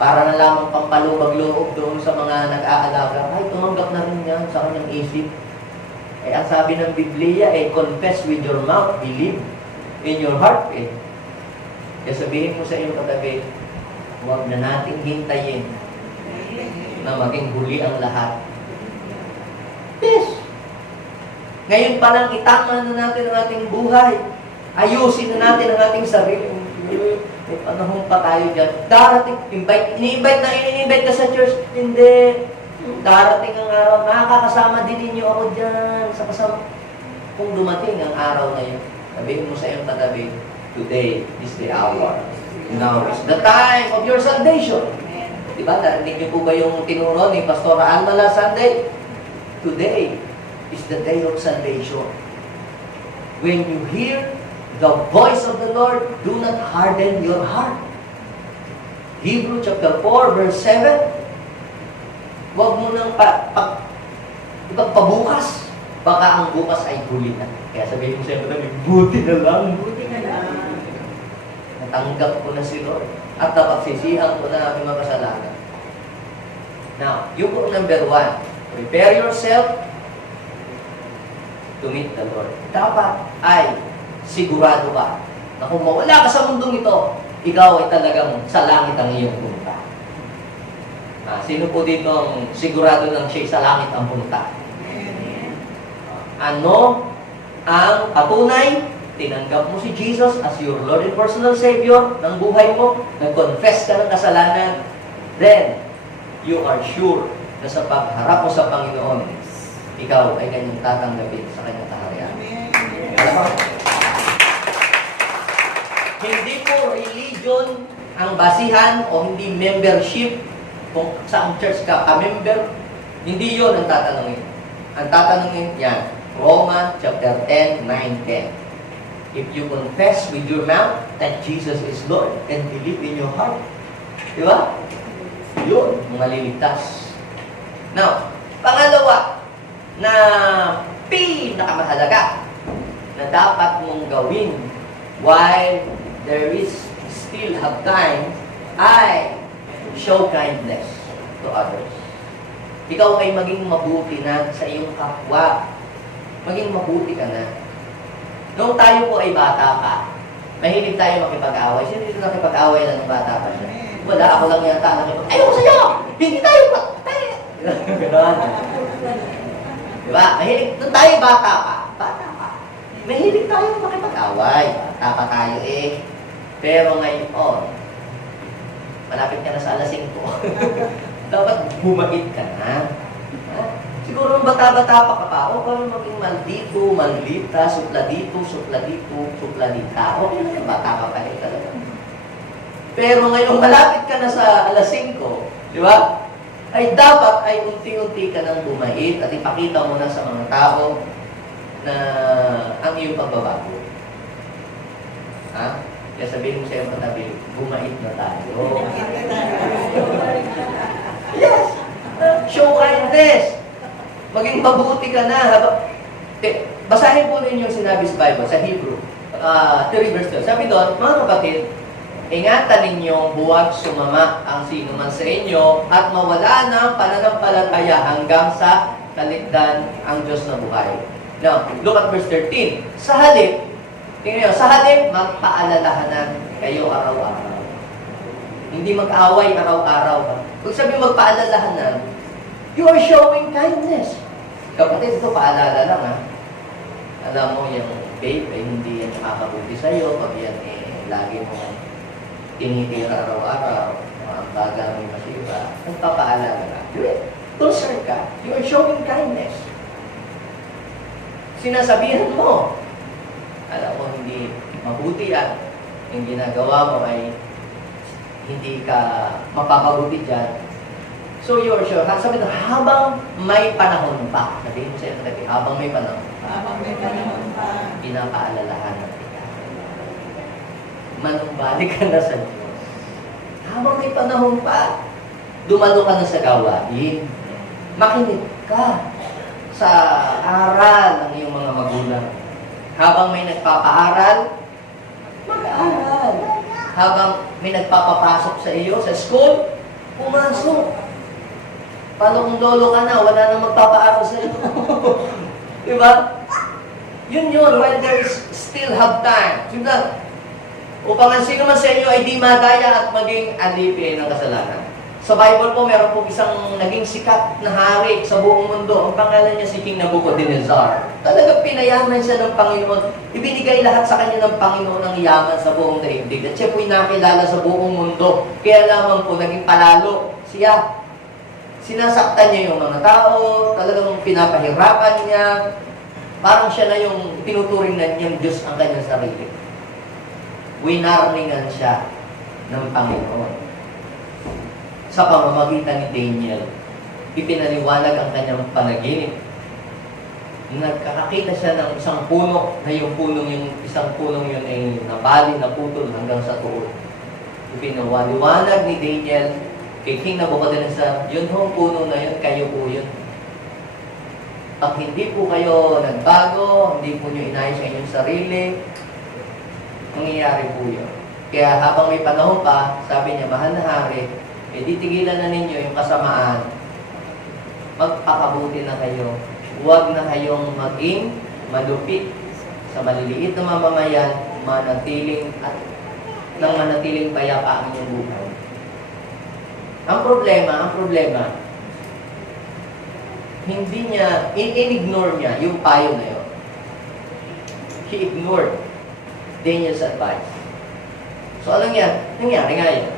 para na lamang pampalubag-loob doon sa mga nag-aalaga. Ay, tumanggap na rin yan sa kanyang isip. Ang sabi ng Biblia, confess with your mouth, believe in your heart. Kaya sabihin mo sa iyong katabi, huwag na natin hintayin na maging huli ang lahat. Yes! Ngayon pa lang itama na natin ang ating buhay. Ayusin na natin ang ating sarili. May panahon pa tayo dyan. Darating, ini-invite ka sa church. Hindi. Darating ang araw, makakasama din ninyo ako dyan. Sa kasama. Kung dumating ang araw na yun, sabihin mo sa iyong katabi, today is the hour. Now is the time of your salvation. Diba? Narinig niyo po ba yung tinuro ni Pastor Alma last Sunday? Today is the day of salvation. When you hear the voice of the Lord, do not harden your heart. Hebrews chapter 4, verse 7. Huwag mo nang ipagpabukas. Baka ang bukas ay huli na. Kaya sabihin mo sa iyo, buti na lang. Buti na lang. Natanggap ko na si Lord. At napagsisihan ko na aking mga kasalanan. Now, yung number 1, prepare yourself to meet the Lord. Dapat ay sigurado ka na kung mawala ka sa mundong ito, ikaw ay talagang sa langit ang iyong punta. Sino po dito ang sigurado ng siya sa langit ang punta? Ano ang patunay? Tinanggap mo si Jesus as your Lord and personal Savior ng buhay mo, nag-confess ka ng kasalanan, then you are sure na sa pagharap mo sa Panginoon, ikaw ay kanyang tatanggapin sa kanyang kaharian. Alam mo? Hindi po religion ang basihan o hindi membership kung saan church ka member. Hindi yon ang tatanungin. Ang tatanungin yan, Romans chapter 10, 9, 10. If you confess with your mouth that Jesus is Lord and believe in your heart, di ba? Yun, maliligtas. Now, pangalawa, na pinakamahalaga na dapat mong gawin while there is still have time ay show kindness to others. Ikaw ay maging mabuti na sa iyong kapwa. Maging mabuti ka na. Noong tayo po ay bata pa, mahilig tayo makipag-away. Sino dito nakipag-away lang ng bata pa siya? Wala, ako lang yata nakipag-away. Ayoko sa'yo! Hindi tayo patay! Gano'n. Diba? Mahilig, nung tayo bata pa, mahilig tayo makipag-away. Bata pa tayo eh. Pero ngayon, malapit ka na sa alas 5. Dapat bumait ka na. Siguro bata-bata pa ka pa, o kung maging maldito, maldita, supladito, supladito, supladita. Okay na yan, bata ka pa talaga. Pero ngayong malapit ka na sa alas 5, di ba? Ay dapat ay unti-unti ka nang bumait at ipakita mo na sa mga tao na ang iyong pagbabago. Ha? Kaya sabihin mo sa iyong katabi, bumait na tayo. Yes! Show kindness! Maging mabuti ka na. Basahin po ninyo yung sinabi sa Bible, sa Hebrew, 3 verse 12. Sabi doon, mga kapatid, ingatan ninyong huwag sumama ang sino man sa inyo at mawala ng pananampalataya hanggang sa kaligtan ang Diyos na buhay. Now, look at verse 13. Sa halip, tingnan nyo, sa halip, magpaalalahanan kayo araw-araw. Hindi mag-away araw-araw. Kung sabi magpaalalahanan, you are showing kindness. Kapatid, ito paalala lang ha. Alam mo, yung babe, ay hindi yan nakakabuti sa'yo. Pag yan lagi mo tinitira araw-araw, ang baga mo masira, magpapaalala ka. Concern ka. You are showing kindness. Sinasabihan mo, alam mo, hindi mabuti yan. Yung ginagawa mo ay hindi ka mapapabuti dyan. So you're sure, sabi na, habang may panahon pa, sabihin mo sa'yo, habang may panahon pa, Habang may panahon pa, pinapaalalahanan kita. Manumbalik ka na sa Diyos. Habang may panahon pa, dumalo ka na sa gawain. Makinig ka sa aral ng iyong mga magulang. Habang may nagpapaaral, mag-aaral. Habang may nagpapapasok sa iyo, sa school, pumasok. Palong lolo ka na, wala nang magpapaaral sa iyo. Diba? Yun, while there is still have time. Diba? Upang ang sino man sa inyo ay di madaya at maging alipin ng kasalanan. Sa Bible po, meron po isang naging sikat na hari sa buong mundo. Ang pangalan niya si King Nebuchadnezzar. Talagang pinayaman siya ng Panginoon. Ibinigay lahat sa kanya ng Panginoon ng yaman sa buong daigdig. At siya po'y nakilala sa buong mundo. Kaya lamang po, naging palalo siya. Sinasaktan niya yung mga tao, talagang pinapahirapan niya. Parang siya na yung tinuturing na niyang Diyos ang kanyang sarili. Winarningan siya ng Panginoon. Sa pamamagitan ni Daniel, ipinaliwanag ang kanyang panaginip. Nagkakakita siya ng isang puno, na yung isang punong yun ay nabali, naputol hanggang sa tuod. Ipinaliwanag ni Daniel kay King Nebuchadnezzar, yun hong puno na yun, kayo po yun. Pag hindi po kayo nagbago, hindi po nyo inayos ang inyong sarili, mangyayari po yun. Kaya habang may panahon pa, sabi niya, mahal na hari, tigilan na ninyo yung kasamaan, magpakabuti na kayo. Huwag na kayong maging malupit sa maliliit na mamamayan, manatiling payapa ang inyong buhay. Ang problema, hindi niya, in-ignore niya yung payo na yun. He ignored Daniel's advice. So, nangyari nga yun.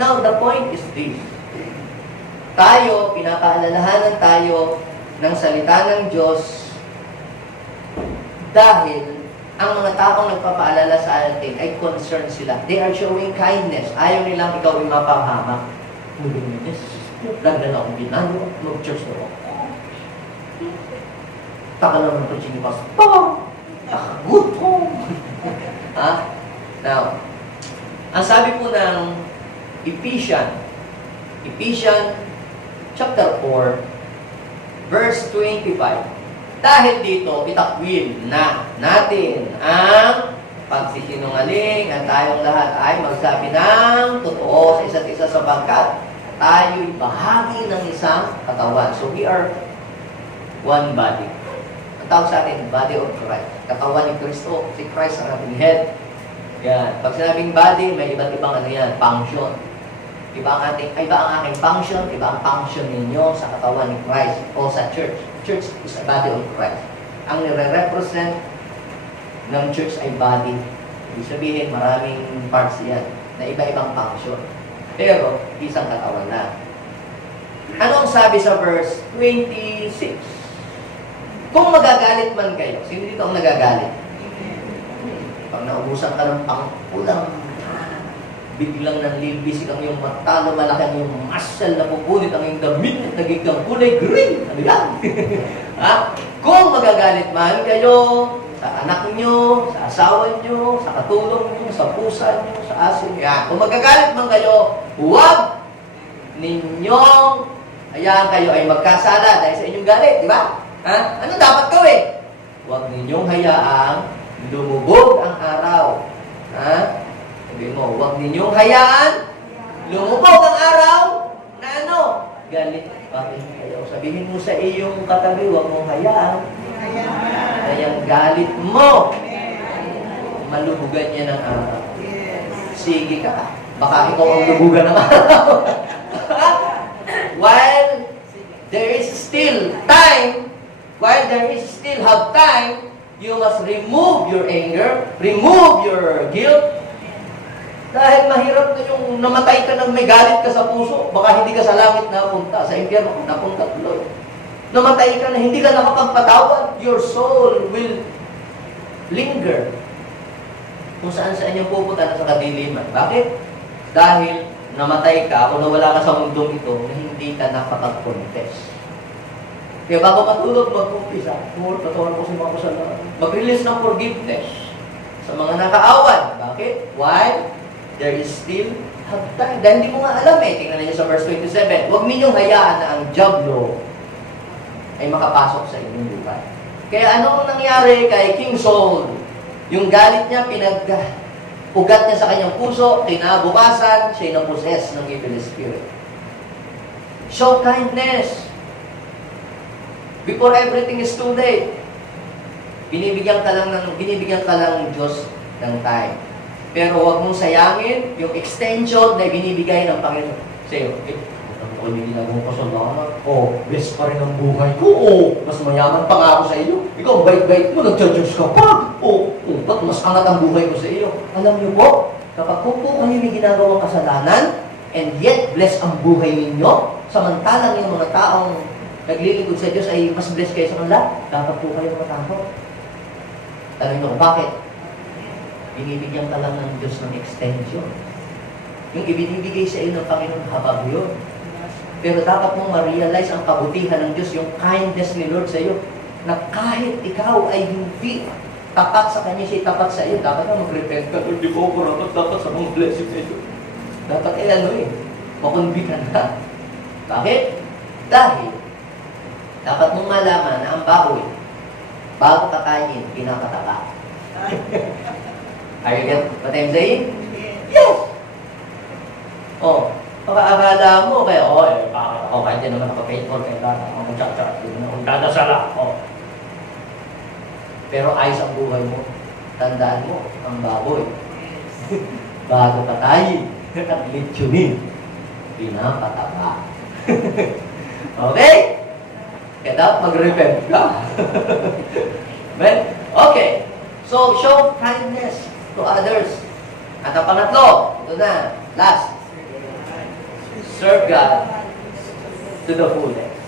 Now, the point is this. Tayo, pinapaalalahanan tayo ng salita ng Diyos dahil ang mga taong nagpapaalala sa atin ay concerned sila. They are showing kindness. Ayaw nilang ikaw ay mapanghamak. Yes, lagyan akong ginagawa. Mag-church na ako. Taka naman ito sinipas. Good home. Now, ang sabi po ng Ephesians chapter 4, verse 25. Dahil dito, itakwil na natin ang pagsisinungaling at tayong lahat ay magsabi ng totoo sa isa't isa sapagkat tayo'y bahagi ng isang katawan. So we are one body. Ang tawag sa atin, body of Christ. Katawan ni Kristo, si Christ ang ating head. Yan. Pag sinabing body, may iba't ibang function. Iba ang aking function, iba ang function ninyo sa katawan ni Christ o sa church. Church is a body of Christ. Ang nire-represent ng church ay body. Ibig sabihin, maraming parts yan na iba-ibang function. Pero, isang katawan na. Ano ang sabi sa verse 26? Kung magagalit man kayo, sino dito ang nagagalit? Pag naubusan ka ng pangkulang, biglang nanlibisik ang iyong mata, lumalaki ang iyong muscle, napupunit ang iyong damit, nagiging kulay green. Ano yan? Ha? Kung magagalit man kayo sa anak nyo, sa asawa nyo, sa katulong nyo, sa pusa nyo, sa aso nyo, yan. Kung magagalit man kayo, huwag ninyong hayaan kayo ay magkasala dahil sa inyong galit, di ba? Ha? Ano dapat gawin? Huwag ninyong hayaang lumubog ang araw. Ha? Sabi mo, huwag ninyong hayaan lumubog ang araw na ano? Galit. Bakit kayo? Sabihin mo sa iyong katabi, huwag mong hayaan. Kayang galit mo. Malubugan niya ng araw. Sige ka. Baka ikaw ang lubugan ng araw. While there is still time, while there is still have time, you must remove your anger, remove your guilt. Dahil mahirap na yung namatay ka nang may galit ka sa puso, baka hindi ka sa langit napunta, sa impyerno napunta tuloy. Namatay ka na hindi ka nakapagpatawad, your soul will linger. Kung saan-saan yung pupunta na sa kadiliman. Bakit? Dahil namatay ka, kung nawala ka sa mundong ito, na hindi ka nakapag-confess. Kaya bago matulog, mag-confess. Lord, patawan ko sa mga kasalanan. Mag-release ng forgiveness sa mga nakaawan. Bakit? Why? There is still have time. Dahil hindi mo nga alam eh. Tingnan niyo sa verse 27. Huwag ninyong hayaan na ang diablo ay makapasok sa inyong buhay. Kaya anong nangyari kay King Saul? Yung galit niya, ugat niya sa kanyang puso, kinabukasan, siya'y naposes ng evil spirit. Show kindness. Before everything is too late. Binibigyan ka lang ng Diyos ng time. Pero huwag mong sayangin yung extension na binibigay ng Panginoon sa iyo. Ako hindi ginagawang kasalanan. Best pa rin ang buhay ko. Mas mayaman pa nga ako sa iyo. Ikaw, bait-bait mo, nag-judge ka pa. Ba't mas angat ang buhay ko sa iyo? Alam niyo po, kapag po kayo may ginagawang kasalanan, and yet bless ang buhay ninyo, samantalang yung mga taong naglilingkod sa Diyos ay mas bless kayo sa kanila, dapat po kayo matakot. Tanong nyo, bakit? Binibigyan ka lang ng Diyos ng extension. Yung ibinibigay sa iyo ng Panginoon, habag yun. Pero dapat mong ma-realize ang kabutihan ng Diyos, yung kindness ni Lord sa iyo, na kahit ikaw ay hindi tapat sa Kanya, siya tapat sa iyo, dapat na mag-repent ka. Lord, di ko ako dapat sa mga blessing sa iyo. Dapat makunbi ka na. Bakit? Dahil, dapat mong malaman na ang baboy, bago kakain, pinapataka. Are you get what I'm saying? Yes! Baka akala mo, kaya, kahit din naman naka-faithful, kaya ako tsak-tsak, kung dadasala, Pero ayos ang buhay mo, tandaan mo, ang baboy, bago katayin, at litsunin, pinapataka. Okay? Kaya dapat mag-repent ka. Okay. So, show kindness to others. At ang pangatlo, ito na, last. Serve God to the fullest.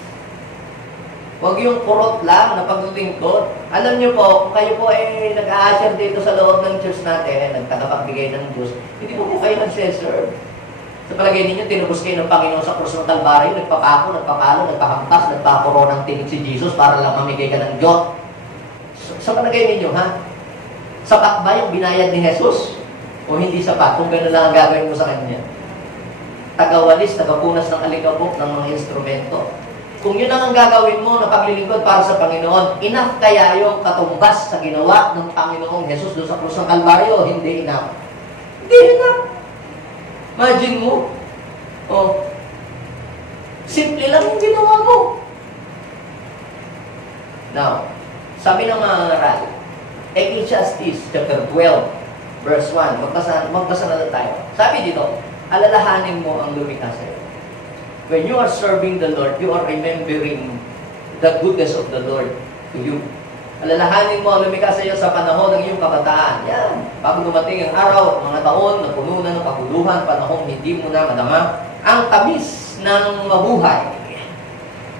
Huwag yung kurot lang na paglilingkod. Alam niyo po, kung kayo po ay nag-a-assure dito sa loob ng church natin, nagtagapagbigay ng Diyos, hindi po kayo nag-serve. Sa palagay ninyo, tinubos kayo ng Panginoon sa krus ng Kalbaryo, nagpapako, nagpapalo, nagpahampas, nagpapuro ng tinig si Jesus para lang mamigay ka ng Diyos. Sa palagay ninyo, sapat ba yung binayad ni Jesus? O hindi sapat? Kung gano'n lang ang gagawin mo sa Kanya. Tagawalis, tagapunas ng alikabok ng mga instrumento. Kung yun ang gagawin mo na paglilingkod para sa Panginoon, enough kaya yung katumbas sa ginawa ng Panginoong Jesus doon sa krus ng Kalbaryo? Hindi enough. Hindi enough. Imagine mo, simple lang yung ginawa mo. Now, sabi ng mga ngaral, Ecclesiastes chapter 12, verse 1, magbasa na tayo. Sabi dito, alalahanin mo ang lumikha sa'yo. When you are serving the Lord, you are remembering the goodness of the Lord to you. Alalahanin mo ang lumikha sa iyo sa panahon ng iyong kabataan. Yan. Bago dumating ang araw, mga taon na puno na ng kaguluhan, panahon hindi mo na madama ang tamis ng mabuhay.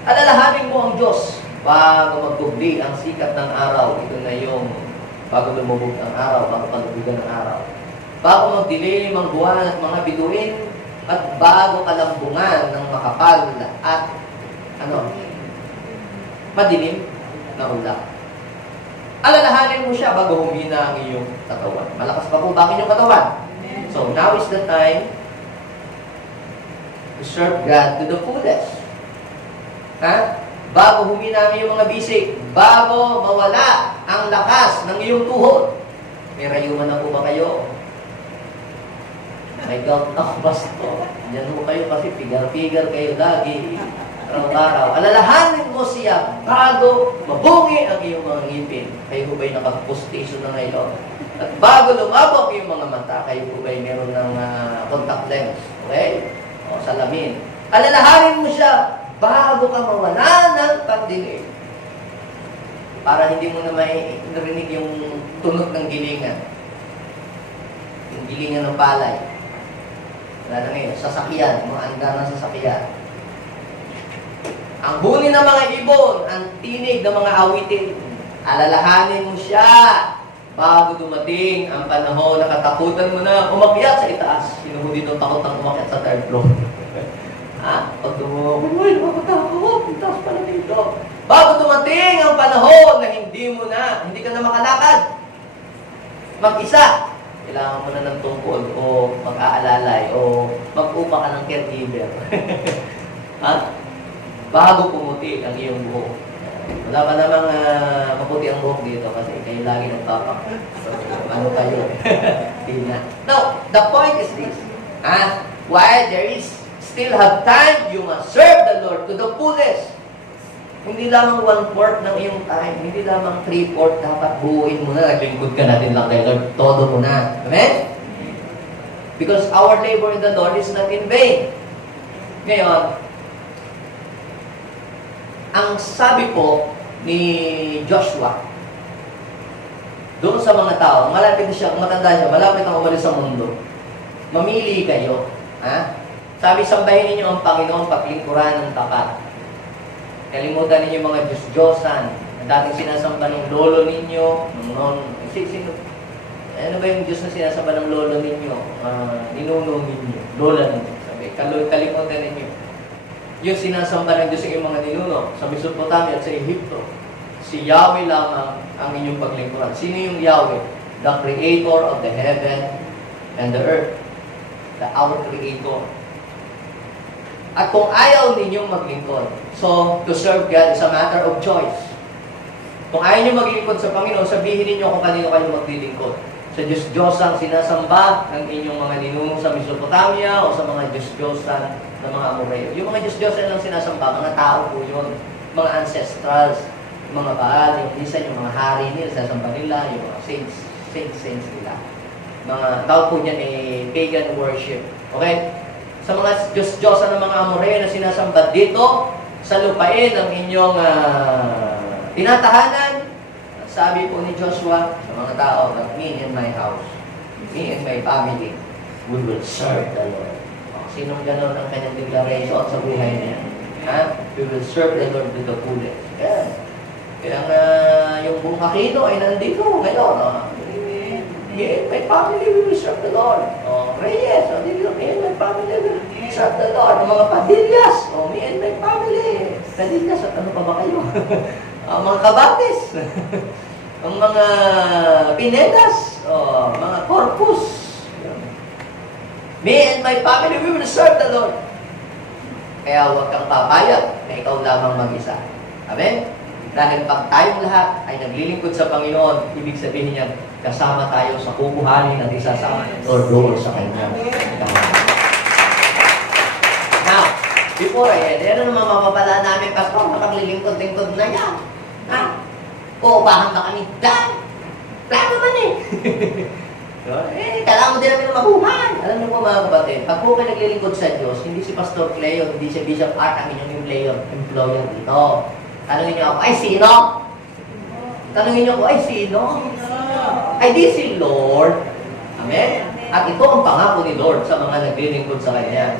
Alalahanin mo ang Diyos bago magtubli ang sikat ng araw. Ito na yung bago lumubog ang araw, bago palubugan ng araw. Bago magdilim ang buwan at mga bituin, at bago kalambungan ng makapal at madilim na ulap. Alalahanin mo siya bago humina ang iyong katawan. Malakas pa po ba ang inyong katawan? So now is the time to serve God to the fullest. Bago humina ang iyong mga bisig, bago mawala ang lakas ng iyong tuhod. May rayuman na po ba kayo? May gout na basto. Yan po kayo kasi pigar-pigar kayo lagi. Araw-araw. Alalahanin mo siya bago mabungi ang iyong mga ngipin. Kayo po ba'y nakapustation na ngayon? At bago lumabok yung mga mata, kayo po ba'y meron ng contact lens? Okay? O salamin. Alalahanin mo siya bago ka mawala ng pagdinig. Para hindi mo na may narinig yung tunog ng gilingan. Yung gilingan ng palay. Wala na ngayon, sasakyan, mga anda ng sasakyan. Ang huni ng mga ibon, ang tinig ng mga awitin. Alalahanin mo siya bago dumating ang panahon na katakutan mo na umakyat sa itaas. Sino mo dito takot ng umakyat sa third floor? Pag dumukot, uy, makatakot, itaas pala dito. Bago dumating ang panahon na hindi ka na makalakad. Mag-isa. Kailangan mo na ng tungkol o mag-aalalay o mag-upa ka ng caregiver. Bago pumuti ang iyong buhok. Wala pa namang maputi ang buhok dito kasi kayo lagi nagpapak. So, ano kayo? Now, the point is this. While there is still have time, you must serve the Lord to the fullest. Hindi lamang 1/4 ng iyong time. Hindi lamang 3/4. Dapat buuin mo na. Naglingkod ka natin lang kay Lord. Todo mo na. Amen? Because our labor in the Lord is not in vain. Ngayon, ang sabi po ni Joshua, doon sa mga tao, malapit na siya, matanda siya, malapit na umalis sa mundo. Mamili kayo. Sabi, sambahin ninyo ang Panginoon, paglingkuran ng tapat. Kalimutan ninyo mga Diyos-Diyosan na dating sinasamba ng lolo ninyo, ano ba yung Diyos na sinasamba ng lolo ninyo? Ninunong ninyo, lola ninyo. Sabi, kalimutan ninyo. Yung sinasamba ng Diyos yung mga ninuno sa Mesopotamia at sa Egypto. Si Yahweh lamang ang inyong paglingkuran. Sino yung Yahweh? The Creator of the heaven and the earth. Our Creator. At kung ayaw ninyong maglingkod, so, to serve God is a matter of choice. Kung ayaw niyo maglingkod sa Panginoon, sabihin ninyo kung kanino kayo maglilingkod. Sa Diyos-Diyosang sinasamba ng inyong mga ninunong sa Mesopotamia o sa mga Diyos-Diyosan ng mga Amoreo. Yung mga Diyos-Diyosan lang sinasamba, mga tao po yun, mga ancestrals, mga Baal, yung minsan yung mga hari nila, sinasamba nila, yung mga saints nila. Mga tao po niyan pagan worship. Okay? Sa mga Diyos-Diyosan ng mga Amoreo na sinasamba dito, sa lupain ng inyong tinatahanan, sabi po ni Joshua sa mga tao, that me and my house, me and my family, we will serve the Lord. Sinong gano'n ang kanyang declaration sa buhay niya? We will serve the Lord with the fullest. Kaya yung buong Aquino ay nandito ngayon. Me and my family, we will serve the Lord. Reyes, me and my family, we will serve the Lord. Ang mga Padillas, me and my family. Padillas, at ano pa ba kayo? Ang mga Kabates, ang mga Pinedas, mga Corpus. Me and my family, we will serve the Lord. Kaya huwag kang papayag na ikaw lamang mag-isa. Amen? Dahil pag tayong lahat ay naglilingkod sa Panginoon, ibig sabihin niya, kasama tayo sa kukuhanin at isasama doon sa Kanya. Now, before ano naman mapapala namin, Pastor, nakaglilingkod-lingkod na yan. Puupahan ba kami? Plano man kailangan mo din namin mabuhay. Alam niyo po mga kapatid, pag po kayo naglilingkod sa Diyos, hindi si Pastor Cleo, hindi si Bishop Art ang inyong employer dito. Tanungin niyo ako, ay sino? Tanungin niyo ako, ay sino? Ay di si Lord. Amen? At ito ang pangako ni Lord sa mga naglilingkod sa Kanya.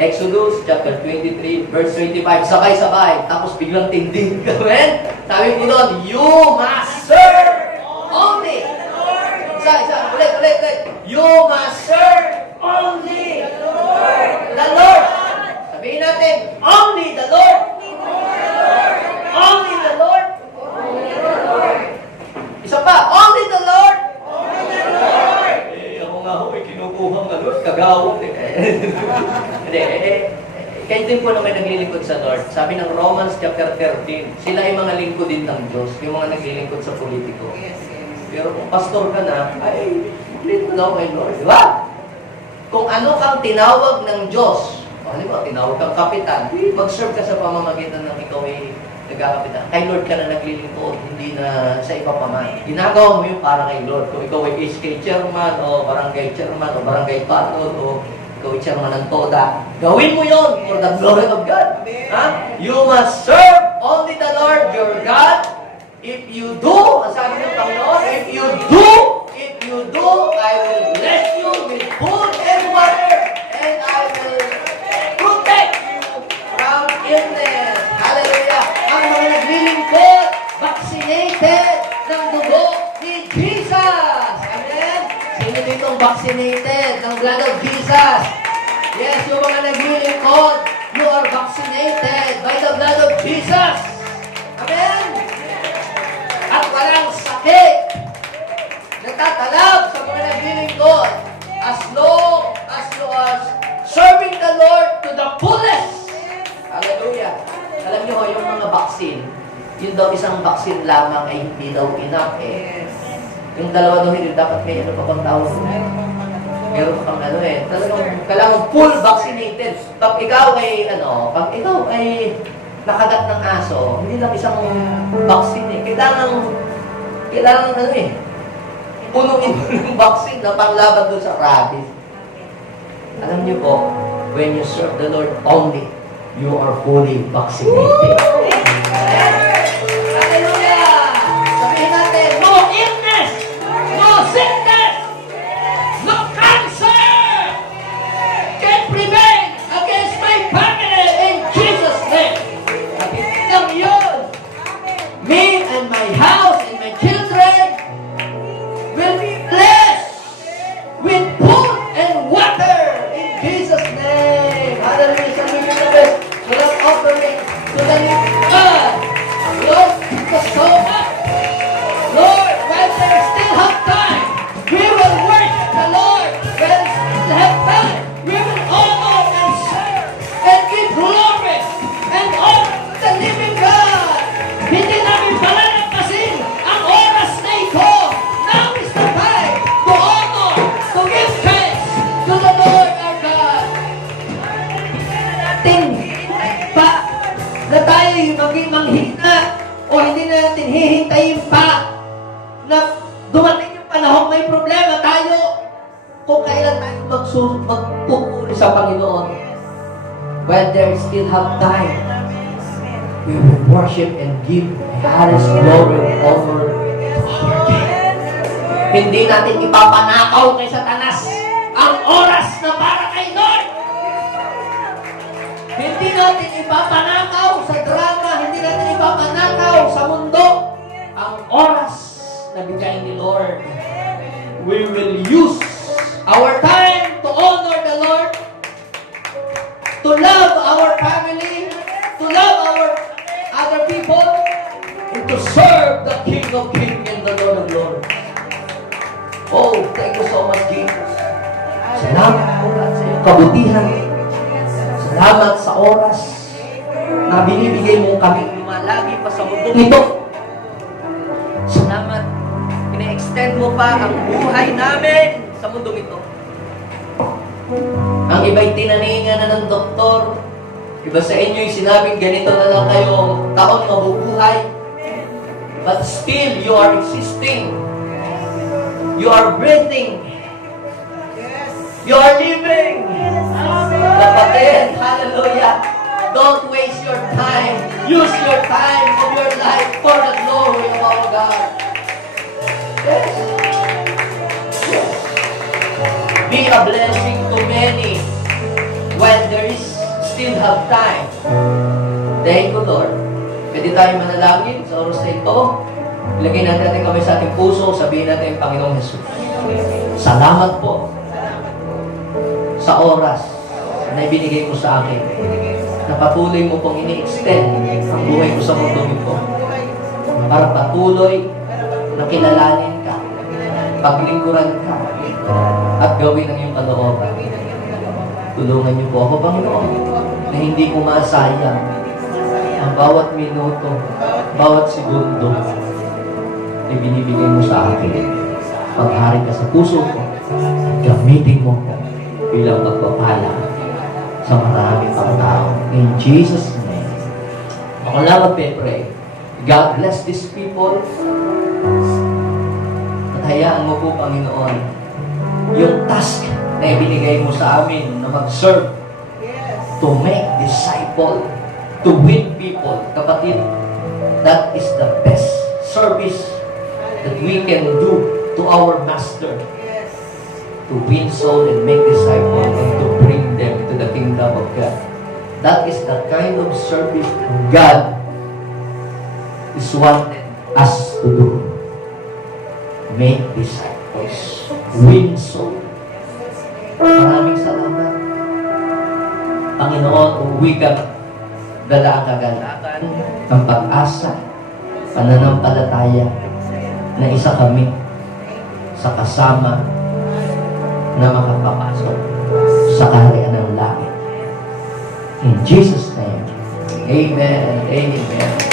Exodus chapter 23, verse 25. Sabay-sabay. Tapos biglang tinding. Amen? Sabi po doon, you must serve only. Isa. Ulit. You must serve only the Lord. Sabihin natin, only the Lord. Only the Lord. Isa pa, only the Lord. Ako nga ho, kinukuha nga Lord, kagawad Hindi, kayo din po naman naglilingkod sa Lord. Sabi ng Romans chapter 13, sila ay mga lingkod din ng Diyos, yung mga naglilingkod sa politiko. Pero kung pastor ka na, ay, lingkod daw kay Lord. Di ba? Kung ano kang tinawag ng Diyos, halimbawa, tinawag kang kapitan, mag-serve ka sa pamamagitan ng ikaw ay nagkakapitan. Kay Lord ka na naglilingkod, hindi na sa iba pa man. Ginagawa mo yung para kay Lord. Kung ikaw ay HK chairman, o barangay chairman, o barangay patron, o ikaw ay chairman ng TODA, gawin mo yon for the glory of God. Ha? You must serve only the Lord your God. If you do, ang sabi ng Panginoon, if you do, I will bless you with food and water, and I will protect you from illness. Hallelujah! Ang mga naglilingkod, vaccinated ng dugo ni Jesus. Amen? Sino ditong vaccinated ng blood of Jesus? Yes, yung mga naglilingkod, you are vaccinated by the blood of Jesus. Amen? At walang sakit na tatalab sa mga naglilingkod as long as you are serving the Lord to the fullest. Hallelujah. Alam niyo ho, yung mga vaccine, yun daw isang vaccine lamang ay hindi daw enough eh. Yung dalawa daw hindi, dapat may ano pa bang tawag? Meron pa pang ano eh. Talagang kailangan full vaccinated. Pag ikaw ay nakagat ng aso, hindi lang isang vaccine eh. Kailangan ano eh, punuin mo ng vaccine na panglaban doon sa rabies. Alam niyo po, when you serve the Lord only, you are fully vaccinated. Hallelujah! Sabihin natin, no illness, no sickness, no cancer can prevail against my family in Jesus' name. Sabihin lang yun. Me and my house and my children will be blessed with food and water in Jesus' name. Hallelujah. Sabihin natin, so let's offering to the living God. Lord, thank you so much. Lord, when there still have time, we will worship the Lord. When still have time, we will honor and serve and give glory and honor the living God. Hindi namin palalampasin ang oras na ito. Now is the time to honor, to give thanks to the Lord our God. Natin pa na tayo maging manghina o hindi na natin hihintayin pa na dumating yung panahon may problema tayo kung kailan tayo magpupuri sa Panginoon. When there still have time, we will worship and give highest glory and honor to our King. Hindi natin ipapanakaw kay Satanas ang oras na para kay Lord. Hindi natin ipapanakaw sa drama, hindi natin ipapanakaw sa mundo ang oras na bigay ni Lord. We will use our time to honor the Lord, to love our family, to love our other people, and to serve the King of Kings and the Lord of Lords. Oh, thank you so much, Jesus. Salamat po God sa iyong kabutihan. Salamat sa oras na binibigay mo kami lumalagi pa sa mundong ito. Salamat. Ina-extend mo pa ang buhay namin sa mundong ito. Ang iba'y tinaningan na ng doktor. Iba sa inyo yung sinabing ganito na lang kayo taon mabubuhay. But still, you are existing. You are breathing. You are living. Kapatid, hallelujah. Don't waste your time. Use your time of your life for the glory of our God. Yes. Yes. Be a blessing to many when there is have time. Thank you, Lord. Pwede tayo manalangin sa oras na ito. Ilagay natin kami sa ating puso. Sabihin natin, Panginoong Jesus, salamat po sa oras na ibinigay mo sa akin. Na patuloy mo pong ini-extend ang buhay ko sa mundong ito. Para patuloy na kilalanin ka, paglingkuran ka, at gawin ang iyong kalooban. Tulungan niyo po ako, Panginoon, na hindi ko masayang ang bawat minuto, bawat segundo na binibigay mo sa akin. Paghari ka sa puso ko, gamitin mo ko bilang magpapala sa maraming pang tao. In Jesus' name. Ako lang magpe-pray. God bless these people. At hayaan mo po, Panginoon, yung task na ibinigay mo sa amin na mag-serve, to make disciple, to win people. Kapatid, that is the best service that we can do to our Master. To win soul and make disciple and to bring them to the kingdom of God. That is the kind of service God is wanted us to do. Make disciples. Win soul. Maraming salamat. Panginoon, umuwi ka, dala ang kagalakan, ang pag-asa, pananampalataya, na isa kami sa kasama na makapapasok sa kaharian ng langit. In Jesus' name, amen and amen.